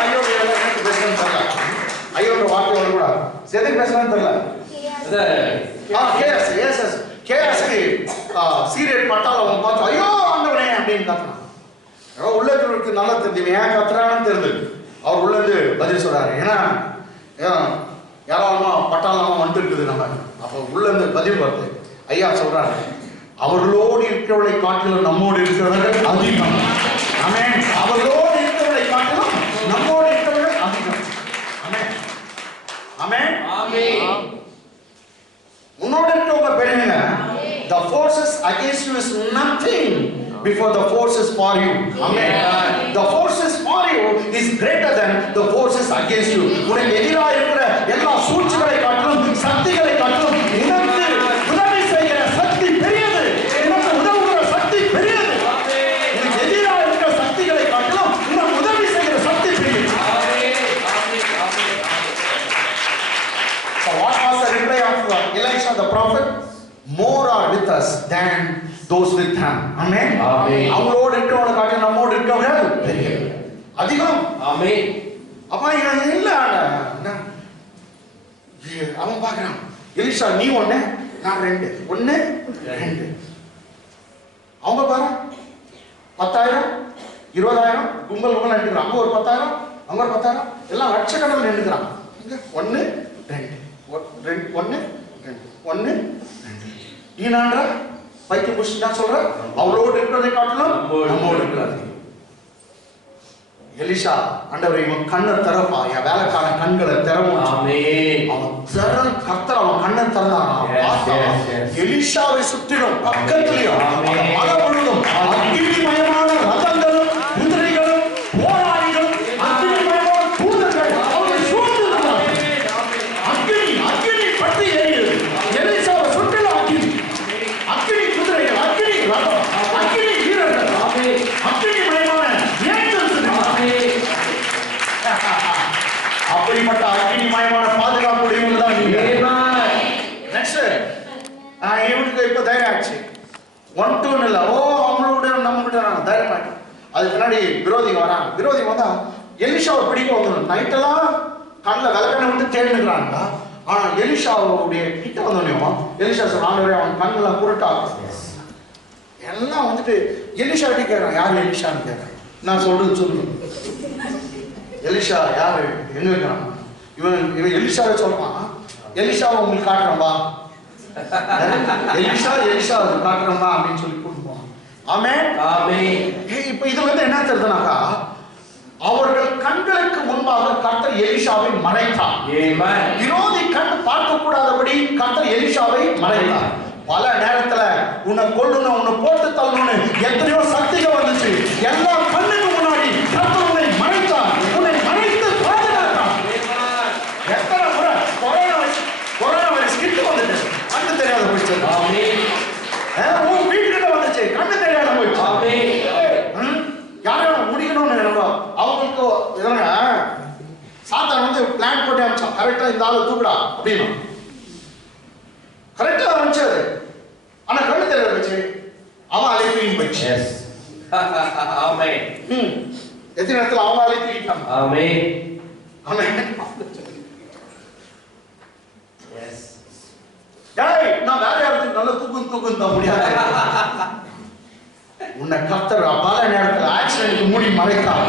ஐயோட எனக்கு பேசணும்னு தெரியல, ஐயோட வார்த்தை வரக்கூடாது, எதுக்கு பேசணும்னு தெரியல. சீரியல் பட்டாளம் பார்த்து ஐயோ ஆண்டவனே அப்படின்னு கத்துறான். உள்ள இருக்கிறவருக்கு நல்லா தெரிஞ்சு ஏன் கத்துறான்னு தெரிஞ்சு அவர் உள்ள இருந்து பதில் சொல்றாரு. ஏன்னா யாராலுமா பட்டாளமா வந்துட்டு இருக்குது நம்ம. அப்போ உள்ள இருந்து பதில் வருது. ஐயா சொல்றாரு, அவர்களோடு இருக்கிறவளை காட்டிலும் நம்மோடு இருக்கிறவர்கள் அதிகம். ஆமென். அவர்களோடு இருக்கிறவளை காட்டிலும் நம்மோடு இருக்கிறவர்கள் அதிகம். ஆமென் ஆமென் ஆமென். உன்னோடு இருக்கிறவங்க பெரியவங்க. The forces against you is nothing before the forces for you. Amen. The forces for you is greater than the forces against you. உனக்கு எதிராக இருக்கிற எல்லா சூழ்ச்சிகளை காட்டிலும் சக்திகளை காட்டிலும் உனக்கு உதவி செய்கிற சக்தி பெரியது. உனக்கு உதவுகிற சக்தி பெரியது. உனக்கு எதிராக இருக்கிற சக்திகளை காட்டிலும் உனக்கு உதவி செய்கிற சக்தி பெரியது. So what was the reply of Elisha the prophet? More are with us than those with him. Amen. அவங்களோடு இருக்கிறவங்க காட்டி நம்மோடு இருக்கிறவர்கள் அதிகம். ஆமென். அப்பா இவன் இல்ல அவன் பார்க்கறான். எலிசா நீ ஒண்ணு நான் ரெண்டு, ஒண்ணு ரெண்டு. அவங்க பாரு 10,000 20,000 கும்பல் நின்றுக்கிறான். அங்க ஒரு 10,000 அங்க ஒரு 10,000 எல்லாம் லட்சக்கணக்கில் நின்றுக்கிறான். ஒண்ணு ரெண்டு ஒண்ணு ரெண்டு ஒண்ணு நீ நான்றா பைக்கு புடிச்சு நான் சொல்றேன் அவளோடு இருக்கிறதை காட்டலாம் நம்மோடு இருக்கிறாரு. எலிஷா ஆண்டவரே இவன் கண்ணை திறப்பா, என் வேலைக்காரன் கண்களை திறவும். ஆமென். அவன் கர்த்தர் அவன் கண்ணை திறந்தான். எலிஷாவை சுற்றிலும் பக்கத்திலையும் மலை முழுதும் அக்கினிமயமான ரதங்களும் குதிரைகளும் போராளிகளும் அக்கினிமயமான தூதர்கள் அவரை சூழ்ந்திருந்தார்கள். அக்கினி அக்கினி பற்றி எரியுது. எலிஷாவை சுற்றிலும் அக்கினி, அக்கினி குதிரைகள், அக்கினி ரதம், அக்கினி வீரர்கள், அக்கினிமயமான ஏஞ்சல்ஸ். அப்படிப்பட்ட அக்கினிமயமான பாதுகாப்புடையவங்க தான் நீங்க. நெக்ஸ்ட் இவனுக்கு இப்ப தைரியம் ஆச்சு. 1-2 இல்ல, ஓ அவங்களோட நம்ம கிட்ட தைரியம் ஆச்சு. அதுக்கு பின்னாடி விரோதிங்க வராங்க. விரோதிங்க வந்தா எலிஷாவை பிடிக்க வந்துடும். நைட்டெல்லாம் கண்ணில் விளக்கணை விட்டு தேடிக்கிறாங்க. ஆனா எலிஷாவுடைய கிட்ட வந்தோடனே எலிஷா சொன்ன, ஆண்டவரே அவன் கண்ணெல்லாம் குருட்டா எல்லாம் வந்துட்டு எலிஷா கிட்ட கேட்கறான். யார் எலிஷான்னு கேட்கறேன். நான் சொல்றது சொல்லுங்க. எலிஷா யாரு, எங்க இருக்கிறான்? இவன் எலிஷாவை சொல்றான். எலிஷாவை உங்களுக்கு காட்டுறம்பா, எலிஷா காட்டுறம்பா அப்படின்னு சொல்லி கூட்டு போவான். ஆமென். இப்ப இதுல இருந்து என்ன தெரியுதுனாக்கா, அவர்கள் கண்களுக்கு முன்பாக கர்த்தர் எலிஷாவை மறைத்தார். விரோதி கண் பார்க்க கூடாதபடி கர்த்தர் எலிஷாவை மறைத்தார். பல நேரத்துல உன்னை கொல்லணும், உன்னை போட்டு தள்ளணும்னு எத்தனையோ சக்திகள் வந்துச்சு. எல்லா கண்ணுக்கு முன்னாடி கர்த்தர் உன்னை மறைத்தார், உன்னை மறைத்து பாதுகாத்தார். எத்தனை முறை கொரோனா வைரஸ் கிட்ட வந்துச்சு, கண்ணு தெரியாத போயிடுச்சு. உன் வீட்டுக்கிட்ட வந்துச்சு, கண்ணு தெரியாத போயிடுச்சு. யாரும் முடிக்கணும்னு அவங்களுக்கு சாத்தான் வந்து பிளான் போட்டு அனுப்பிச்சான். கரெக்டா இந்த ஆளு தூக்குடா அப்படின்னு கரெக்டா அனுப்பிச்சாரு. ஆனா கண்ணு தெரியல வச்சு அவன் அலை தூக்கி போயிடுச்சு. எத்தனை நேரத்தில் அவன் அலை தூக்கிட்டான். நான் வேற யாருக்கு நல்ல தூக்கம் தான் முடியாது. உன்னை கர்த்தர் பல நேரத்தில் ஆக்சிடென்ட்க்கு மூடி மறைத்தார்.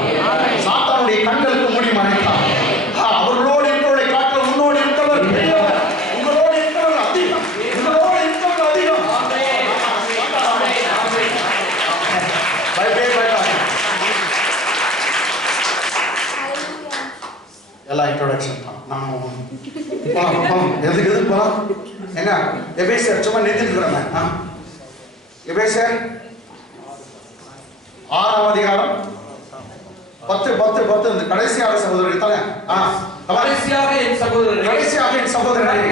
சாத்தானுடைய கண்களுக்கு மூடி மறைத்தார். அவர்களோடு இருக்கிறவர்களை காட்டில் உன்னோடு இருந்தவர் பெரியவர், உங்களோடு இருக்கிறவர் அதிகம், உங்களோடு இருக்கிறவர் அதிகம். எல்லாம் இன்ட்ரோடக்ஷன் தான். நான் எதுக்கு போலாம் என்ன எபேசியர் சும்மா நிறுத்திருக்கிறேன். எபேசியர் 6ஆம் அதிகாரம் 10 இந்த கடைசியாக சகோதரர்கள் தானே. கடைசியாக என் சகோதரர்கள்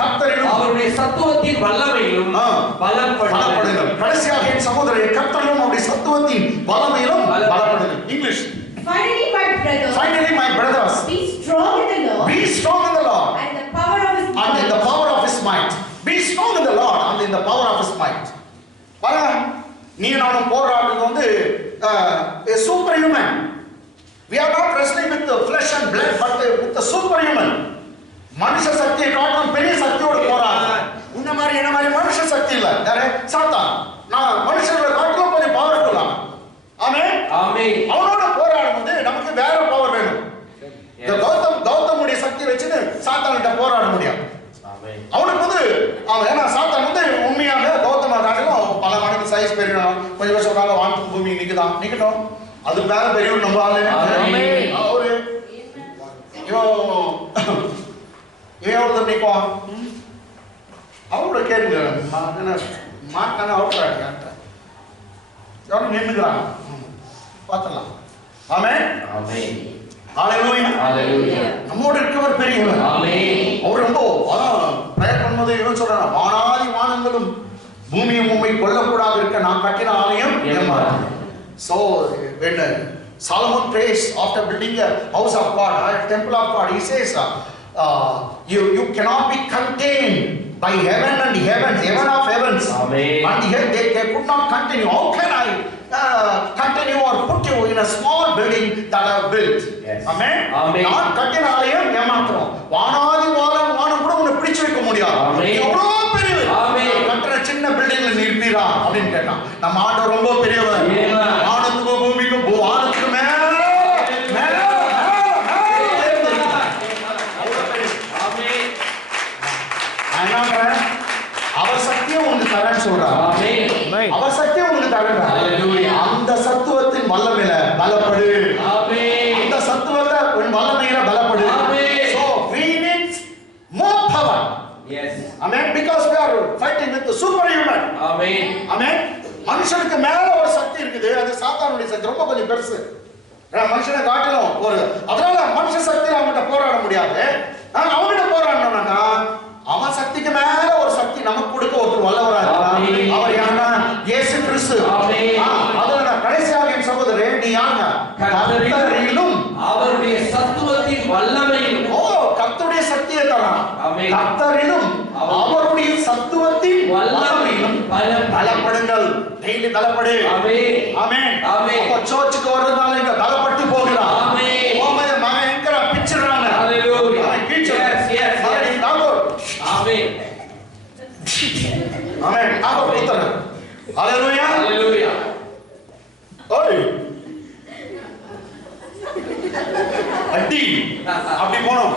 கர்த்தரிலும் அவருடைய சத்துவத்தின் வல்லமையிலும் பலப்படுங்கள். கடைசியாக என் சகோதரர்கள் கர்த்தரிலும் அவருடைய சத்துவத்தின் வல்லமையிலும் பலப்படுங்கள். English. Finally, my brothers, be strong in the Lord, and the power of His might. Be strong in the Lord and in the power of His might. பாருங்க, நீ நானும் போராடுறது வந்து a superhuman. We are not wrestling with the flesh and blood, but with the superhuman. மனுஷ சக்தியை காட்டும் பெரிய சக்தியோட போராடு. இந்த மாதிரி என்ன மாதிரி மனுஷ சக்தி இல்ல. யாரே சாத்தான். நான் மனுஷங்களை காட்டிலும் கொஞ்சம் பவர்ஃபுல்லா. ஆமென். அவனோட போராடும் போது நமக்கு வேற பவர் வேணும். இந்த கௌதமுடைய சக்தி வச்சுட்டு சாத்தான்கிட்ட போராட முடியாது. அவனுக்கு வந்து அவன் ஏன்னா சாத்தான் வந்து உண்மையாக கௌதம காட்டிலும் பல மடங்கு சைஸ் பெரியணும். கொஞ்சம் வருஷம் காலம் வானத்து பூமி நிக்கட்டும். அது வேற பெரியவன் நம்ம ஆளு. அவரு இவன் நிற்குவான். அவரோட கேளுங்க மாட்டான அவுட்ராங்க எவ்வளவு நின்றுக்கிறாங்க பார்த்தலாம். ஆமென். ஹalleluya. நம்மோடு இருக்கவர் பெரியவர். அவர் ரொம்ப பிரயர் பண்ணும்போது என்ன சொல்றாங்க, வானாதி வானங்களும் பூமியும் உம்மை கொல்லக்கூடாது இருக்க நான் கட்டின ஆலயம் ஏமாறாது. So when Solomon prays after building a house of God, a temple of God, he says you cannot be contained by heaven and heaven of heavens. Amen. And here they could not continue. How can I continue or put you in a small building that I have built? Yes. Amen. நான் கட்டின ஆலயம் ஏமாத்துறோம். வானாதி வானம் கூட உன்னை பிடிச்சு வைக்க முடியாது. எவ்வளவு பெரியவர். கட்டின சின்ன பில்டிங்ல நிற்பீரா அப்படின்னு கேட்டான். நம்ம ஆண்டவர் ரொம்ப பெரியவர். வானத்துக்கு பூமிக்கும் வானத்துக்கு மேல அவர் சத்தியம் உனக்கு தரேன்னு சொல்றாரு. அவர் சத்தியம் உனக்கு தரேன். அந்த சத்துவத்தின் வல்லமையில பலப்படு. Amen. Because we are fighting with the superhuman. Amen. Amen. மனுஷனுக்கு மேல ஒரு சக்தி இருக்குது. அது சாத்தானுடைய சக்தி ரொம்ப கொஞ்சம் பெருசு. மனுஷனை காட்டிலும் ஒரு அதனால மனுஷ சக்தியில அவன்கிட்ட போராட முடியாது. அவன்கிட்ட போராடணும்னா அவன் சக்திக்கு மேல ஒரு சக்தி நமக்கு கொடுக்க ஒருத்தர் வல்லவரா இருக்கிறார். அவர் யாருன்னா இயேசு கிறிஸ்து. அதனால கடைசியாக என் சகோதரரே நீ யாருங்க? கர்த்தரிலும் அவருடைய சத்துவத்தின் வல்லமையிலும். கர்த்தருடைய சக்தியை தரான். கர்த்தரிலும் அவருடைய சத்துவத்தின் வல்லமையிலும் பலப்படுங்கள். டெய்லி பலப்படு. ஆமென். ஆமென். அப்ப சர்ச்சுக்கு வரதுனால இங்க பலப்பட்டு போகிறான். ஆமென். ஓமய மகன் என்கிற பிச்சறாங்க. ஹalleluya. எஸ் எஸ் ஆமென். ஆமென். அப்ப புத்தர். ஹalleluya. ஹalleluya. ஓய். அடி அப்படி போனோம்.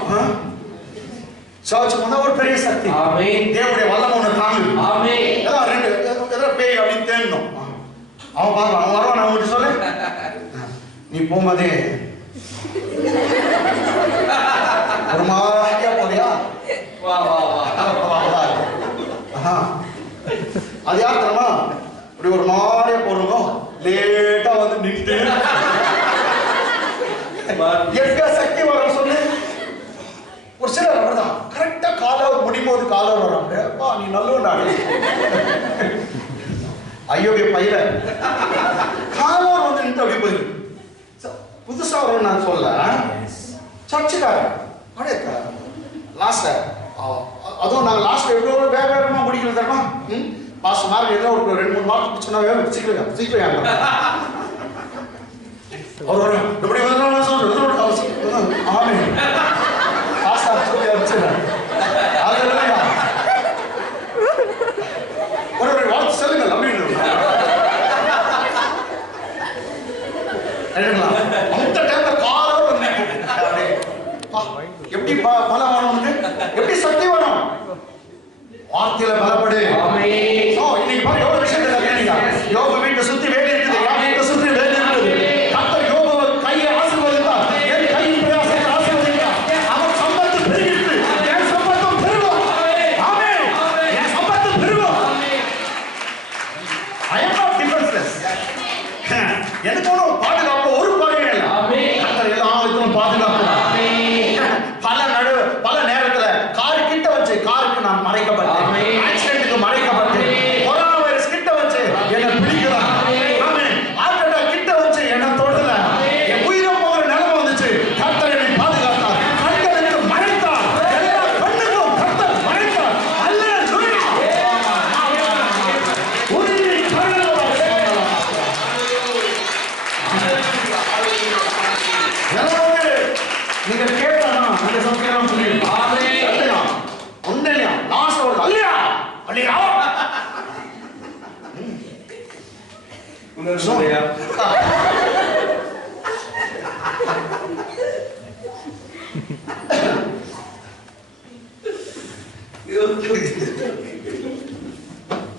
சர்ச் வந்தா ஒரு பெரிய சக்தி. ஆமென். தேவனுடைய வல்லமை ஒன்று தாங்கு. ஆமென். ஏதோ ரெண்டு ஏதோ பேய் அப்படி தேடணும். அவன் பாருங்க அவன் வருவான் நான் உங்கள்கிட்ட சொல்லு. நீ போகும்போதே ஒரு மாதிரியா போறியா? வா வா வா. அது யார் தெரியுமா? இப்படி ஒரு மாதிரியா போறோமோ லேட்டா வந்து நின்று எங்க சக்தி வரும் சொல்லு. ஒரு சிலர் அப்படிதான் கரெக்டா காலாவது முடியும் போது காலாவது வராங்க. நீ நல்லவன் ஐயோடைய பயிர காலாவது வந்து நின்று அப்படி போயிரு. புதுசா வரும் நான் சொல்ல சர்ச்சுக்கார அப்படியே லாஸ்ட் அதுவும் நாங்கள் லாஸ்ட் எவ்வளோ வேகமா முடிக்கிறது தரமா பாஸ்ட் மார்க் ஏதோ ஒரு 2-3 மார்க் பிடிச்சோன்னா வேக சீக்கிரம் சீக்கிரம் அவர் எப்படி ஆமே பாஸ்டா சொல்லி வச்சுறேன். ஒரு வாழ்த்து சொல்லுங்கள் அப்படின்னு அந்த டைம்ல காலோட எப்படி பலம் வரணும்? எப்படி சக்தி வரும்? வார்த்தையில பலப்படு. இன்னைக்கு பாரு எவ்வளவு விஷயம் யோபு வீட்டை சுத்தி வேலை இருக்குது. என் வீட்டை சுத்தி வேலை இருக்குது. கர்த்தர் யோபுவை கையை ஆசீர்வதித்தார். என் கையின் பிரயாசத்தை ஆசீர்வதித்தார். அவன் சம்பத்து பெருகிட்டு என் சம்பத்தும் பெருகும். ஆமென். என் சம்பத்து பெருகும். I am not defenseless. எனக்கு ஒன்றும் பாதுகாப்பு ஒரு குறையும் இல்லை. கர்த்தர் எல்லாத்துக்கும் பாதுகாப்பு. பல நேரத்துல கார் கிட்ட வச்சு காருக்கு நான் மறைக்கப்பட்டேன். ஆக்சிடென்ட்க்கு மறைக்கப்பட்டேன். கொரோனா வைரஸ் கிட்ட வச்சு என்ன பிடிக்கல. ஆமென். ஆட்டடா கிட்ட வச்சு என்ன தொடல. என் உயிரை போகிற நிலைமை வந்துச்சு. கர்த்தர் என்னை பாதுகாத்தார். கண்களுக்கு மறைத்தார். எல்லா கண்ணுக்கும் கர்த்தர் மறைத்தார். அல்லேலூயா. உயிரை கருணாவாக எல்லாமே நீங்க கேட்டானா அந்த சத்தியம் புரியும். ஒன்றையா லாஸ்ட் ஒரு அல்லையா அல்லையா உணர்ச்சியா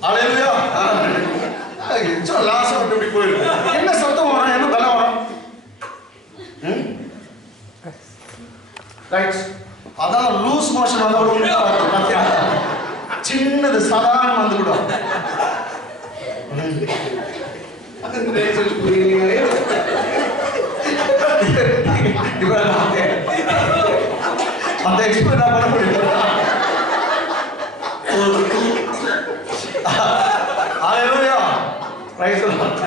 அல்லேலூயா. லாஸ்ட் வந்து இப்படி போயிருக்கு. என்ன சத்தம் வரும்? என்ன பலம் வரும்? ரைட். அதான் லூஸ் மோஷன் வந்தவங்க சின்னது சாதாரண வந்துவிடும். அந்த எக்ஸ்பிளைன் நான் பண்ண முடியும். அல்லேலூயா. Praise the Lord.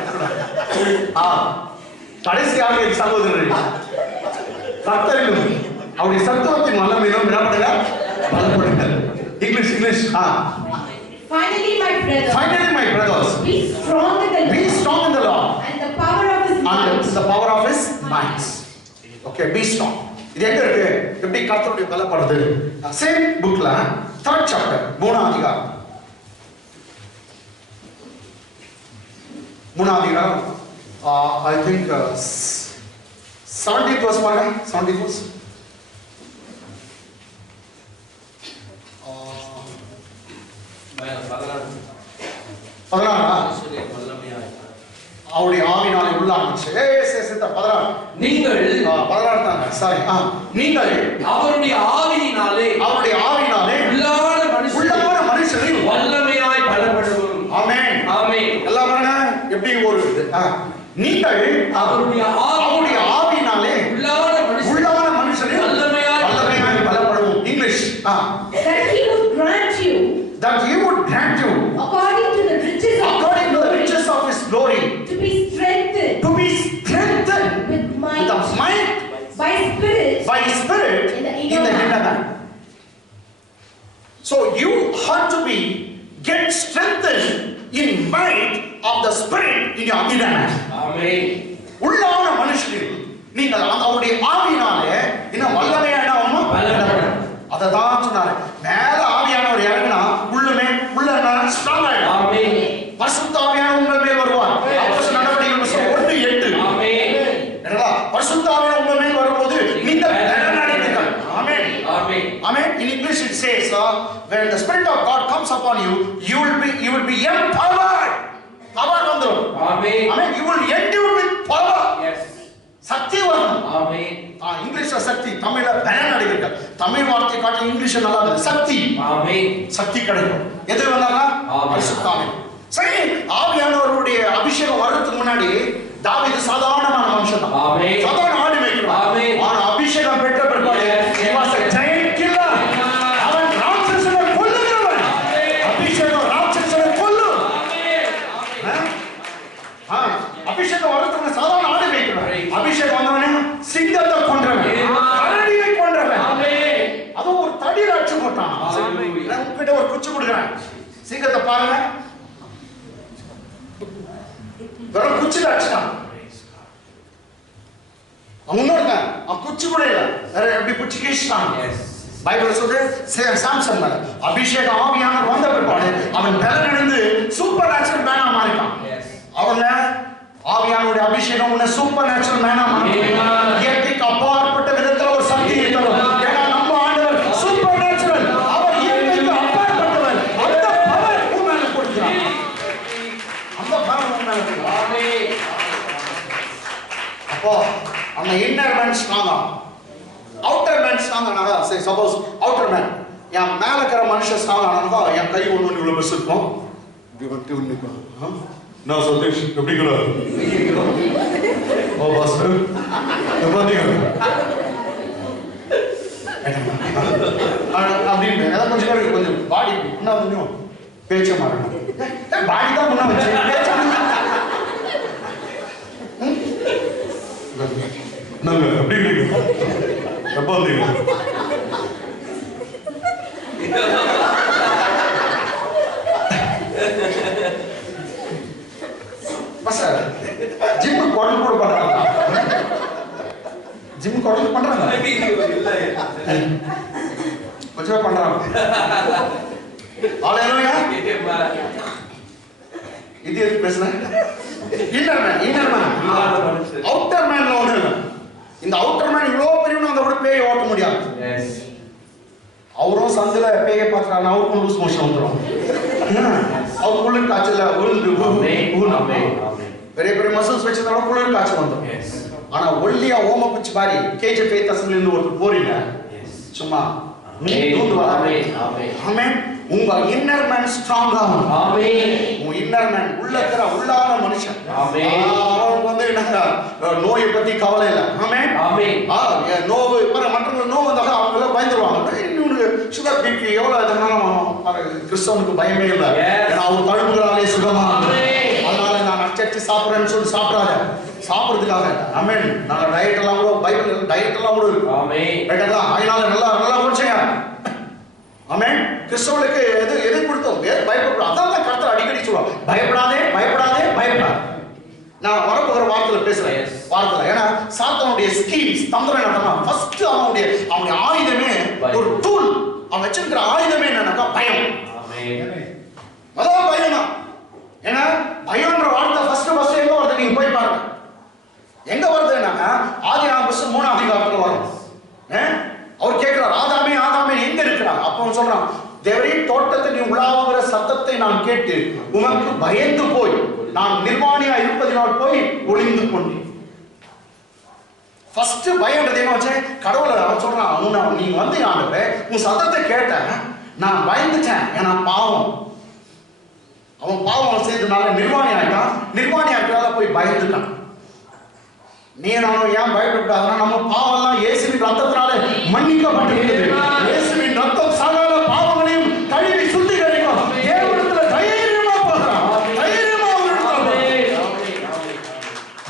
கடைசியாக என் சகோதரரே கர்த்தரிலும் அவருடைய சத்துவத்தின் வல்லமையிலும் விடப்படுங்க பலப்படுங்கள். English Finally my brothers be strong in the Lord and the power of his might. Okay, be strong. இது எங்க இருக்கு? எப்படி கர்த்தருடைய பலப்படுது? சேம் புக்ல 3rd chapter 3ஆம் அதிகாரம் 3ஆம் அதிகாரம் I think 70th verse பாருங்க. 70th verse அவருடைய ஆவினாலே உள்ளாச்சு. நீங்கள் 16 தாங்க. சாரி. நீங்கள் அவருடைய ஆவியினாலே உள்ளான நீங்கள் அவருடைய ஆவியினாலே உள்ளான மனுஷனில் வல்லமையாய் பலப்படவும். English that he would grant you according to the riches of his glory to be strengthened with might by spirit in the inner man. So you have to get strengthened in might of the spirit in your inner man. Amen. உள்ளான மனுஷனில் நீங்கள் அவருடைய ஆவியினாலே இன்னும் வல்லமையான அததான் சொன்னாரு. மேல ஆவியானவர் இறங்கினா உள்ள ஸ்ட்ராங் ஆயிடும். ஆமென். பரிசுத்த ஆவியானவர் உங்கள் மேல் வருவார். அப்போஸ்தலர் நடவடிக்கைகள் 1:8. ஆமென். என்னடா பரிசுத்த ஆவியானவர் உங்கள் மேல் வரும்போது நீங்கள் நடனடிப்பீர்கள். ஆமென். ஆமென். Amen. In English it says, when the Spirit of God comes upon you, you will be empowered. Power வந்துரும். Amen. Amen. You will endure with power. Yes. சக்தி வரும். Amen. இங்கிலீஷ்ல சக்தி, தமிழ்ல பலன் அடைவீர்கள். தமிழ் வார்த்தை காட்டி இங்கிலீஷ்ல நல்லா இருக்கு. சக்தி. Amen. சக்தி கிடைக்கும். எது வந்தானா? பரிசுத்த ஆவி. சரி, ஆவியானவருடைய அபிஷேகம் வரதுக்கு முன்னாடி தாவீது சாதாரணமான மனுஷன் தான். Amen. சாதாரண ஆடு மேய்க்கிறான். Amen. ஆனா அபிஷேகம் பெற்ற பிற்பாடு he was a giant killer. அவன் ராட்சசனை கொல்லுகிறவன். அபிஷேகம் ராட்சசனை கொல்லும். அபிஷேகம் வரதுக்கு சாதாரண ஆடு மேய்க்கிறான். அபிஷேகம் வந்தவனே சிங்கத்தை கொன்றவன், கரடியை கொன்றவன். அது ஒரு தடியில அடிச்சு போட்டான். உங்ககிட்ட ஒரு குச்சி கொடுக்குறேன், சிங்கத்தை பாருங்க, வெறும் குச்சில அடிச்சான். அவன் குச்சி கூட இல்ல, வேற எப்படி குச்சி கீழ்ச்சான். பைபிள் சொல்றது சாம்சன் மேல அபிஷேகம் ஆவியானவர் வந்த பிற்பாடு அவன் பலனடைந்து சூப்பர் நேச்சுரல் மேனா மாறிட்டான். அவன் ஆவியானுடைய அபிஷேகம் உன்னை சூப்பர் நேச்சுரல் மேனா மாறிட்டான். இயற்கைக்கு அப்பாற்பட்ட விதத்துல ஒரு சக்தி இருக்கிறது. ஏன்னா நம்ம ஆண்டவர் சூப்பர் நேச்சுரல், அவர் இயற்கைக்கு அப்பாற்பட்டவர். அந்த பவர் உன் மேல கொடுக்கிறார். அந்த பவர் உன் மேல கொடுக்கிறார். அப்போ அந்த இன்னர் மேன் ஸ்ட்ராங்கா, அவுட்டர் மேன் ஸ்ட்ராங்கா. சரி, சப்போஸ் அவுட்டர் மேன் என் மேல இருக்கிற மனுஷன் ஸ்ட்ராங்கா, என் கை ஒன்று இவ்வளவு பெருசு இருக்கும். நான் சதீஷ் எப்படி கூடாது ஓ பாஸ்டர் அப்படின்னு ஏதாவது கொஞ்சம் பேருக்கு கொஞ்சம் பாடி முன்னா கொஞ்சம் பேச்ச மாறணும். பாடி தான் முன்னா வச்சு பேச்ச நாங்க எப்படி எப்போ வந்தீங்க? ஜிம்மு குடல் கூட பண்றாங்க. ஜிம்மு குடல் பண்றாங்க, கொஞ்சம் பண்றாங்க. ஹalleluya. இது எதுக்கு பேசுறேன்? இன்னர் மேன் அவுட்டர் மேன்ல ஒண்ணு இல்ல. இந்த அவுட்டர் மேன் இவ்வளவு பெரியவன அந்த கூட பேய் ஓட்ட முடியாது. அவரும் சந்தில பேயை பார்த்தானா அவருக்கும் லூஸ் மோஷன் வந்துடும். அவர் குளிர் காய்ச்சல உருண்டு பெரிய பெரிய மசில்ஸ் வச்சிருந்தாலும் குளிர் காய்ச்சல் வந்துடும். ஆனா ஒல்லியா ஓம குச்சி பாரி கேஜிஎஃப் ஃபேத் அசம்பிளி இருந்து ஒரு போறீங்க சும்மா உங்க இன்னர் மேன் ஸ்ட்ராங் ஆகும். உங்க இன்னர் மேன் உள்ள இருக்கிற உள்ளான மனுஷன் அவனுக்கு வந்து என்ன நோயை பத்தி கவலை இல்லை. நோவு மற்றவங்க நோவு வந்தாலும் அவங்க எல்லாம் பயந்துருவாங்க. இன்னொரு சுகர் பிபி எவ்வளவு இதனாலும் கிறிஸ்தவனுக்கு பயமே இல்லை. ஏன்னா அவர் கழுவுகளாலே சுகமா. அதனால நான் அச்சடிச்சு சாப்பிடுறேன்னு சொல்லி சாப்பிடாத, சாப்பிடுறதுக்காக அமேன். நாங்க டயட் எல்லாம் கூட பைபிள் டயட் எல்லாம் கூட இருக்கு. அதனால நல்லா நல்லா குடிச்சீங்க. ஆமென். கிறிஸ்தவனுக்கு எது கொடுத்தோம் பயப்பட. அதான் கர்த்தர் அடிக்கடி சொல்லுவாங்க, பயப்படாதே பயப்படாதே பயப்படாதே. நான் வரப்போகிற வார்த்தையில பேசுறேன் வார்த்தையில. ஏன்னா சாத்தானுடைய ஸ்கீம்ஸ் தந்திரம் என்னன்னா ஃபர்ஸ்ட் அவனுடைய ஆயுதமே ஒரு டூல். அவன் வச்சிருக்கிற ஆயுதமே என்னன்னா பயம். அதான் பயம் தான். ஏன்னா பயம்ன்ற வார்த்தை ஃபர்ஸ்ட் எங்க வருது நீங்க போய் பாருங்க. எங்க வருது என்னன்னா ஆதியாகமம் 3ஆம் அதிகாரத்துல வரும். அவர் கேட்கிறார், ஆதாமே ஆதாமே எங்க இருக்கிறார்? அப்ப அவன் சொல்றான், தேவரே தோட்டத்தில் நீ உலாவுகிற சத்தத்தை நான் கேட்டு உனக்கு பயந்து போய் நான் நிர்வாணியா இருப்பதினால் போய் ஒளிந்து கொண்டேன். ஃபர்ஸ்ட் பயம்ன்றது என்ன வச்சு கடவுளை அவன் சொல்றான், நீங்க வந்து ஆண்டவரே உன் சத்தத்தை கேட்டேன், நான் பயந்துட்டேன், ஏன்னா பாவம் அவன் பாவம் செய்தனால நிர்வாணி ஆயிட்டான். நிர்வாணி ஆயிட்டால போய் பயந்துட்டான். நீ நானும் ஏன் பயப்படாதுன்னா நம்ம பாவம்லாம் இயேசுவின் ரத்தத்தினால மன்னிக்கப்பட்டிருக்கிறது. இயேசுவின் ரத்தம் சகல பாவங்களையும் கழுவி சுத்திகரிக்கும். தேவனிடத்துல தைரியமா போகிறான். தைரியமா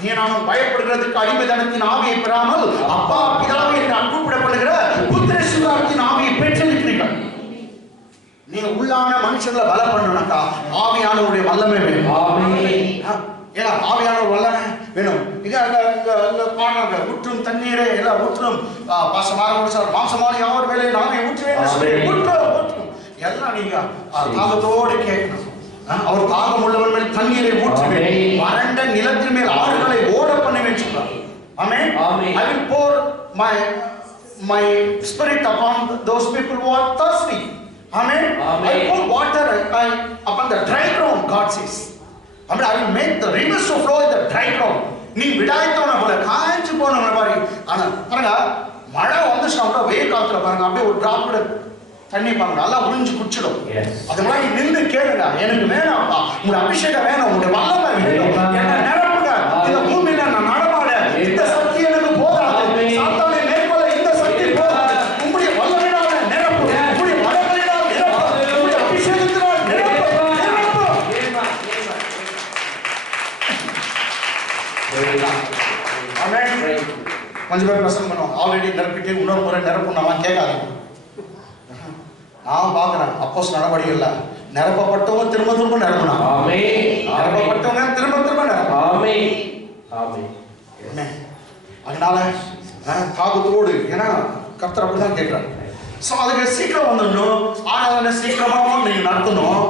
நீ நானும் பயப்படுகிறதுக்கு அடிமைதனத்தின் ஆவியை பெறாமல் அப்பா பிதாவை என்று அன்புப்படப்படுகிற புத்திர சுதாரத்தின் ஆவியை பெற்றிருக்கிறீர்கள். நீங்க உள்ளான மனுஷங்களை பலம் பண்ணணும்னாக்கா ஆவியானவருடைய வல்லமை வேணும். ஏன்னா ஆவியானவர் வல்லமை வேணும். பாடுறாங்க ஊற்றும் தண்ணீரே எல்லாம் ஊற்றும் மாசமான யார் வேலை நாமே ஊற்றுவேன் எல்லாம் நீங்க தாகத்தோடு கேட்கணும். அவர் தாகம் உள்ளவன் மேல் தண்ணீரை ஊற்றுவேன், வறண்ட நிலத்தின் மேல் ஆறுகளை ஓட பண்ணுவேன் சொல்றார். ஆமென். I will pour my spirit upon those people who are thirsty. Amen. I pour water upon the dry ground, God says. Amen. I will make the rivers to flow in the dry ground. நீ விடாய்த்தவன போல காய்ச்சி போனவன மாதிரி. ஆனா பாருங்க, மழை வந்துச்சுன்னா வெயில் காலத்துல பாருங்க அப்படியே ஒரு டிராப்ல தண்ணி பாருங்க நல்லா உறிஞ்சு குடிச்சிடும். அது மாதிரி நின்று கேளுங்க, எனக்கு வேணாம்ப்பா உங்க அபிஷேகம் வேணும், உங்க வல்லமை வேணும், என்ன நிரப்புங்க. இந்த பூமியில நான் நடமாட இந்த சக்தி எனக்கு போதாது. சாத்தானை மேற்கொள்ள இந்த சக்தி போதாது. உங்களுடைய வல்லமையினால நிரப்பு, உங்களுடைய வல்லமையினால் நிரப்பு, உங்களுடைய அபிஷேகத்தினால் நிரப்பு. கொஞ்சம் பேர் பிரசங்கம் பண்ணுவோம், ஆல்ரெடி நிரப்பிட்டு இன்னொரு முறை நிரப்புனாலாம் கேட்காதீங்க. நான் பார்க்கிறேன் அப்போஸ் நடவடிக்கைகள்ல நிரப்பப்பட்டவங்க திரும்ப திரும்ப நிரப்பினாங்க. நிரப்பப்பட்டவங்க திரும்ப திரும்ப அதனால தாகத்தோடு, ஏன்னா கர்த்தர் அப்படிதான் கேட்கிறார். சோ அதுக்கு சீக்கிரம் வந்துடணும், ஆராதனை சீக்கிரமாவும் நீங்க நடத்தணும்,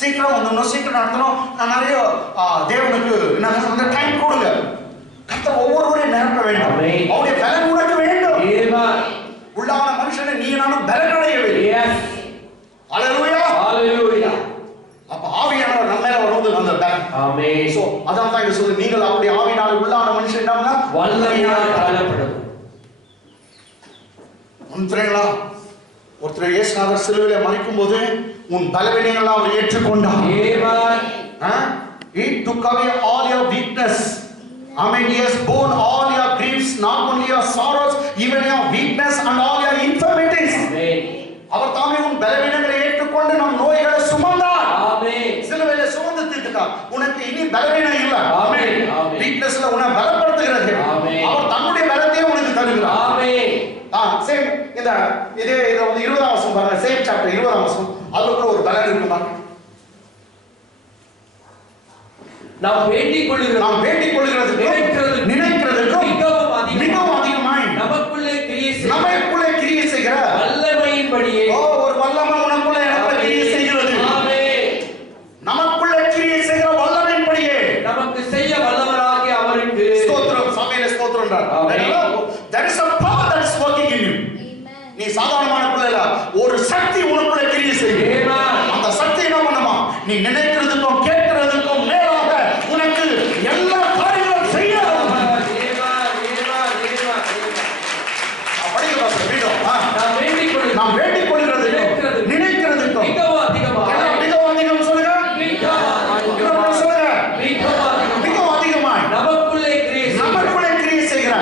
சீக்கிரம் வந்துடணும், சீக்கிரம் நடத்தணும். நான் நிறைய தேவனுக்கு என்ன டைம் கொடுங்க. கர்த்தர் ஒவ்வொருவரையும் நிரப்ப வேண்டும், அவருடைய பலன் உனக்கு வேண்டும். உள்ளான மனுஷனை நீ நானும் பலனடைய வேண்டும். ஹல்லேலூயா. அப்ப ஆவியானவர் நம்ம மேல வருவது அந்த பலன். ஆமென். சோ அதான் தான் இங்க சொல்லுது, நீங்கள் அப்படி ஆவியினால உள்ளான மனுஷன் என்னன்னா வல்லமையால் பலப்படும். உண்மைங்களா? ஒருத்தர் இயேசுநாதர் சிலுவையிலே மரிக்கும் போது உன் பலவீனங்களை அவர் ஏற்றுக்கொண்டார். He took away all your weakness. Amen. He has borne all your griefs, not only your sorrows, even your weakness and all your infirmities. Amen. அவர் தாமே உன் பலவீனங்களை ஏற்றுக்கொண்டு நம் நோய்களை சுமந்தார். ஆமென். சிலுவையிலே சுமந்து தீர்த்தார். உனக்கு இனி பலவீனம் இல்ல. ஆமென். வீக்னஸ்ல உன்னை பலப்படுத்துகிறது. அவர் தன்னுடைய பலத்தையே உனக்கு தருகிறார். ஆமென். சேம் இதே 20ஆம் வசனம் பாருங்க, சேம் சாப்டர் 20ஆம் வசனம். அதுல கூட ஒரு பலன் இருக்கு பாருங்க. நாம் வேண்டிக் கொள்கிறது நினைக்கிறதுக்கும் மிகவும் அதிகமாய் நமக்குள்ளே கிரியை செய்கிற வல்லமையின்படியே ஒரு வல்லமை உனக்குள்ளே கிரியை செய்கிறது. நமக்குள்ளே கிரியை செய்கிற வல்லமையின்படியே நமக்கு செய்ய வல்லவராகிய அவருக்கு ஸ்தோத்திரம். சபையிலே ஸ்தோத்திரம்ன்றார். There is a power that is working in you. நீ சாதாரணமான பிள்ளை இல்ல, ஒரு சக்தி உனக்குள்ளே கிரியை செய்யுது. அந்த சக்தி என்ன பண்ணுமா? நீ நினைக்கிறதுக்கும் கேட்கிறதுக்கும் மேலாக உனக்கு எல்லா காரியங்களும் செய்ய நாம் வேண்டிக் கொள்கிறது நினைக்கிறதுக்கும் மிகவும் அதிகம் சொல்லுங்க, மிகவும் அதிகமாய் நமக்குள்ளே கிரியை செய்கிற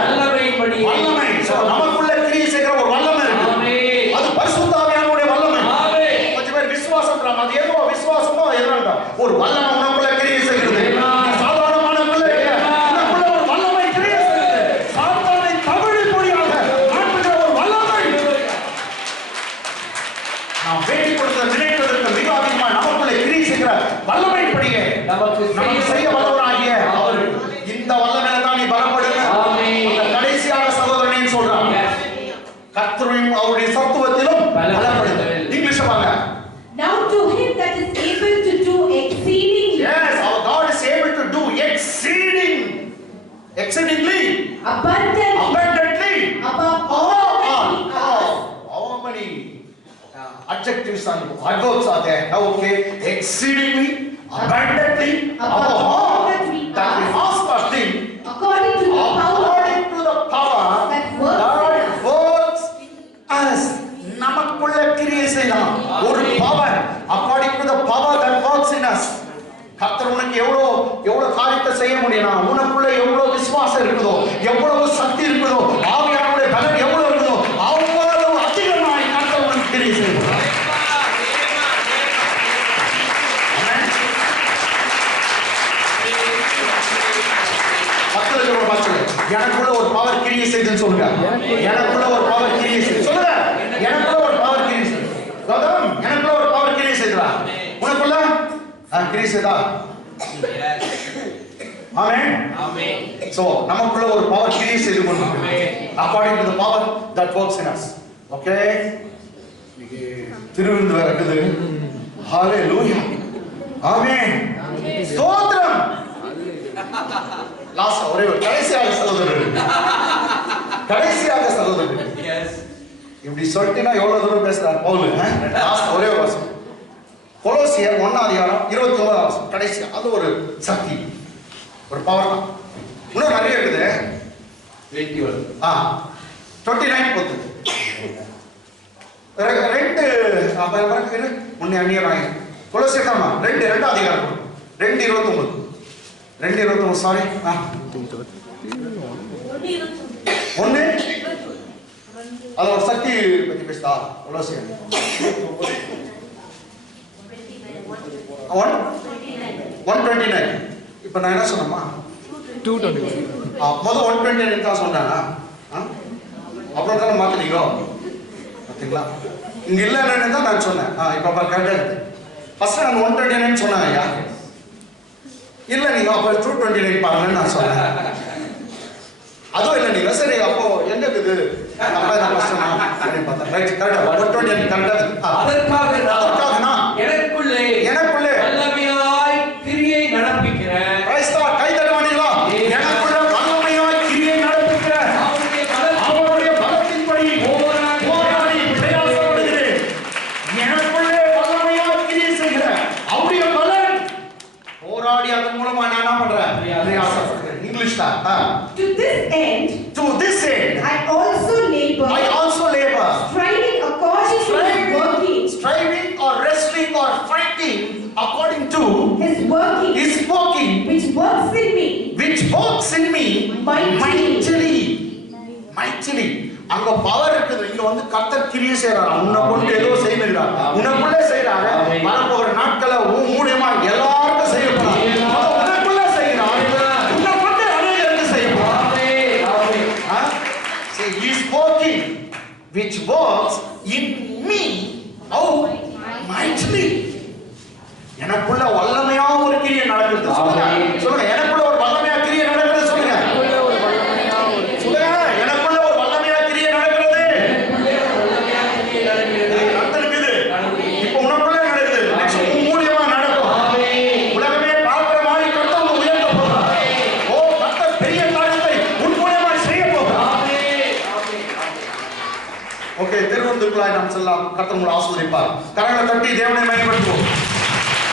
வல்லமை. நமக்குள்ளே கிரியை செய்கிற ஒரு வல்லமை இருக்கு, அது பரிசுத்த ஆவியானவருடைய வல்லமை. கொஞ்சம் பேர் விசுவாசம், அது ஏதோ விசுவாசமோ எதுனா ஒரு வல்லமை உனக்குள்ளே கிரியை செய்கிறது. சாதாரணமான பிள்ளை உனக்குள்ள ஒரு வல்லமை கிரியை செய்கிறது. சாத்தானை தவிழி பொடியாக மாற்றுகிற ஒரு வல்லமை. நாம் வேண்டிக் கொடுத்த நினைக்கிறதுக்கு மிக அதிகமாக நமக்குள்ளே கிரியை செய்கிற வல்லமைப்படியே நமக்கு செய்ய வல்லவராகிய அவர். இந்த வல்லமையில தான் நீ பலப்படுங்க. அந்த கடைசியாக சகோதரனையும் சொல்றாங்க, கர்த்தரையும் அவருடைய சத்துவத்திலும் பலப்படுங்க. இங்கிலீஷ் பாருங்க. Now to him that is able to do exceedingly. Yes, our God is able to do exceedingly abundantly above all how many adjectives and adverbs are there? Okay, exceedingly abundantly above all that we ask or think, according to the power that works us. நமக்குள்ள கிரியை செய்யலாம் ஒரு power, according to the power that works in us. கர்த்தர் உனக்கு எவ்வளவு காரியத்தை செய்ய முடியும். உனக்குள்ள எவ்வளவு விசுவாசம் இருக்குதோ, எவ்வளவு சக்தி இருக்குதோ, ஆவியானவருடைய பலன் எவ்வளவு இருக்குதோ அவ்வளவு அதிகமாய் கர்த்தர் உனக்கு கிரியை செய்வார். எனக்குள்ள ஒரு பவர் கிரியை செய்துன்னு சொல்லுங்க. எனக்குள்ள ஒரு பவர் கிரியை செய்து சொல்லுங்க. எனக்குள்ள ஒரு பவர் கிரியை செய்து. கௌதம், எனக்குள்ள ஒரு பவர் கிரியை செய்தா. உனக்குள்ள கிரியை செய்தா. ஆமென். ஆமென். சோ நமக்குள்ள ஒரு பவர் கிரியை செய்து கொண்டிருக்கு. According to the power that works in us. Okay? திருவிருந்து வரக்குது. ஹalleluya. ஆமென். ஸ்தோத்திரம். லாஸ்ட் ஒரே கடைசியாக சகோதரர். எஸ். இப்படி சொல்லிட்டீங்கன்னா எவ்வளவு தூரம் பேசுறார் பவுல். லாஸ்ட் ஒரே ஒரு வசனம். கொலோசியர் 1:29 கடைசி. அது ஒரு சக்தி, ஒரு பவர் தான். இன்னும் நிறைய இருக்குது. 29 பொத்து ரெண்டு முன்னே அந்நியராய் கொலோசியர் தான் 2 அதிகாரம் 2:29 சாரி 1 அது ஒரு சக்தி பத்தி பேசுதா. கொலோசியர் 1:29. இப்ப நான் என்ன சொன்னேமா 2:29 முதல் 1:29 தான் சொன்னானா? அப்புறம் தானே மாத்தினீங்க பாத்தீங்களா? இங்க இல்லன்னு தான் நான் சொன்னேன். இப்ப கரெக்டா இருக்கு. ஃபர்ஸ்ட் நான் 1:29 சொன்னேன் ஐயா. இல்ல நீங்க அப்ப 2:29 பாருங்கன்னு நான் சொன்னேன். அதுவும் இல்ல நீங்க சரி அப்போ எங்க இருக்குது அப்ப நான் ஃபர்ஸ்ட் நான் அப்படி பார்த்தேன். ரைட் கரெக்டா 1:29 கரெக்டா. அதற்காக நான் எனக்குள்ளே வல்லமையாய் கிரியை நடப்பிக்கிற கிறிஸ்து கை தட்டுவானீங்களா? எனக்குள்ள வல்லமையாய் கிரியை நடப்பிக்கிற அவருடைய பலத்தின்படி போராடி பிரயாசப்படுகிறேன். எனக்குள்ளே வல்லமையாய் கிரியை செய்கிற அவருடைய பலன் போராடி அதன் மூலமா நான் என்ன பண்றேன்? பிரயாசப்படுகிறேன். இங்கிலீஷ்ல To this end, I also labor, striving or wrestling or fighting according to his working, which works in me mightily. அங்க பவர் இருக்குது. இங்க வந்து கர்த்தர் கிரியை செய்றார். உன்னை கொண்டு ஏதோ செய்கிறார். உனக்குள்ளே செய்றார். வரப்போற நாட்கள மூலமா எல்லாருக்கும் செய்ய போறார். உனக்குள்ள செய்கிறார். உன்னை கொண்டு அநேகருக்கு செய்ய போறார். See, he is working which works in me mightily. எனக்குள்ள வல்லமையா ஒரு கிரியை நடக்குது. சொல்லுங்க எனக்குள்ள ஒரு வல்லமையா கிரியை நடக்குது. சொல்லுங்க எனக்குள்ள ஒரு வல்லமையா கிரியை நடக்கிறது. நடக்குது. இப்போ உனக்குள்ள நடக்குது. நெக்ஸ்ட் மூலியமா நடக்கும். உலகமே பார்க்கிற மாதிரி கர்த்தர் உயர்த்த போறார். கர்த்தர் பெரிய காரியத்தை உன் மூலியமா செய்ய போறார். ஓகே, திருவந்துக்குள்ளாய் நாம் செல்லலாம். கர்த்தர் உங்களை ஆசீர்வதிப்பார். கரங்களை தட்டி தேவனை மகிமைப்படுத்துவோம்.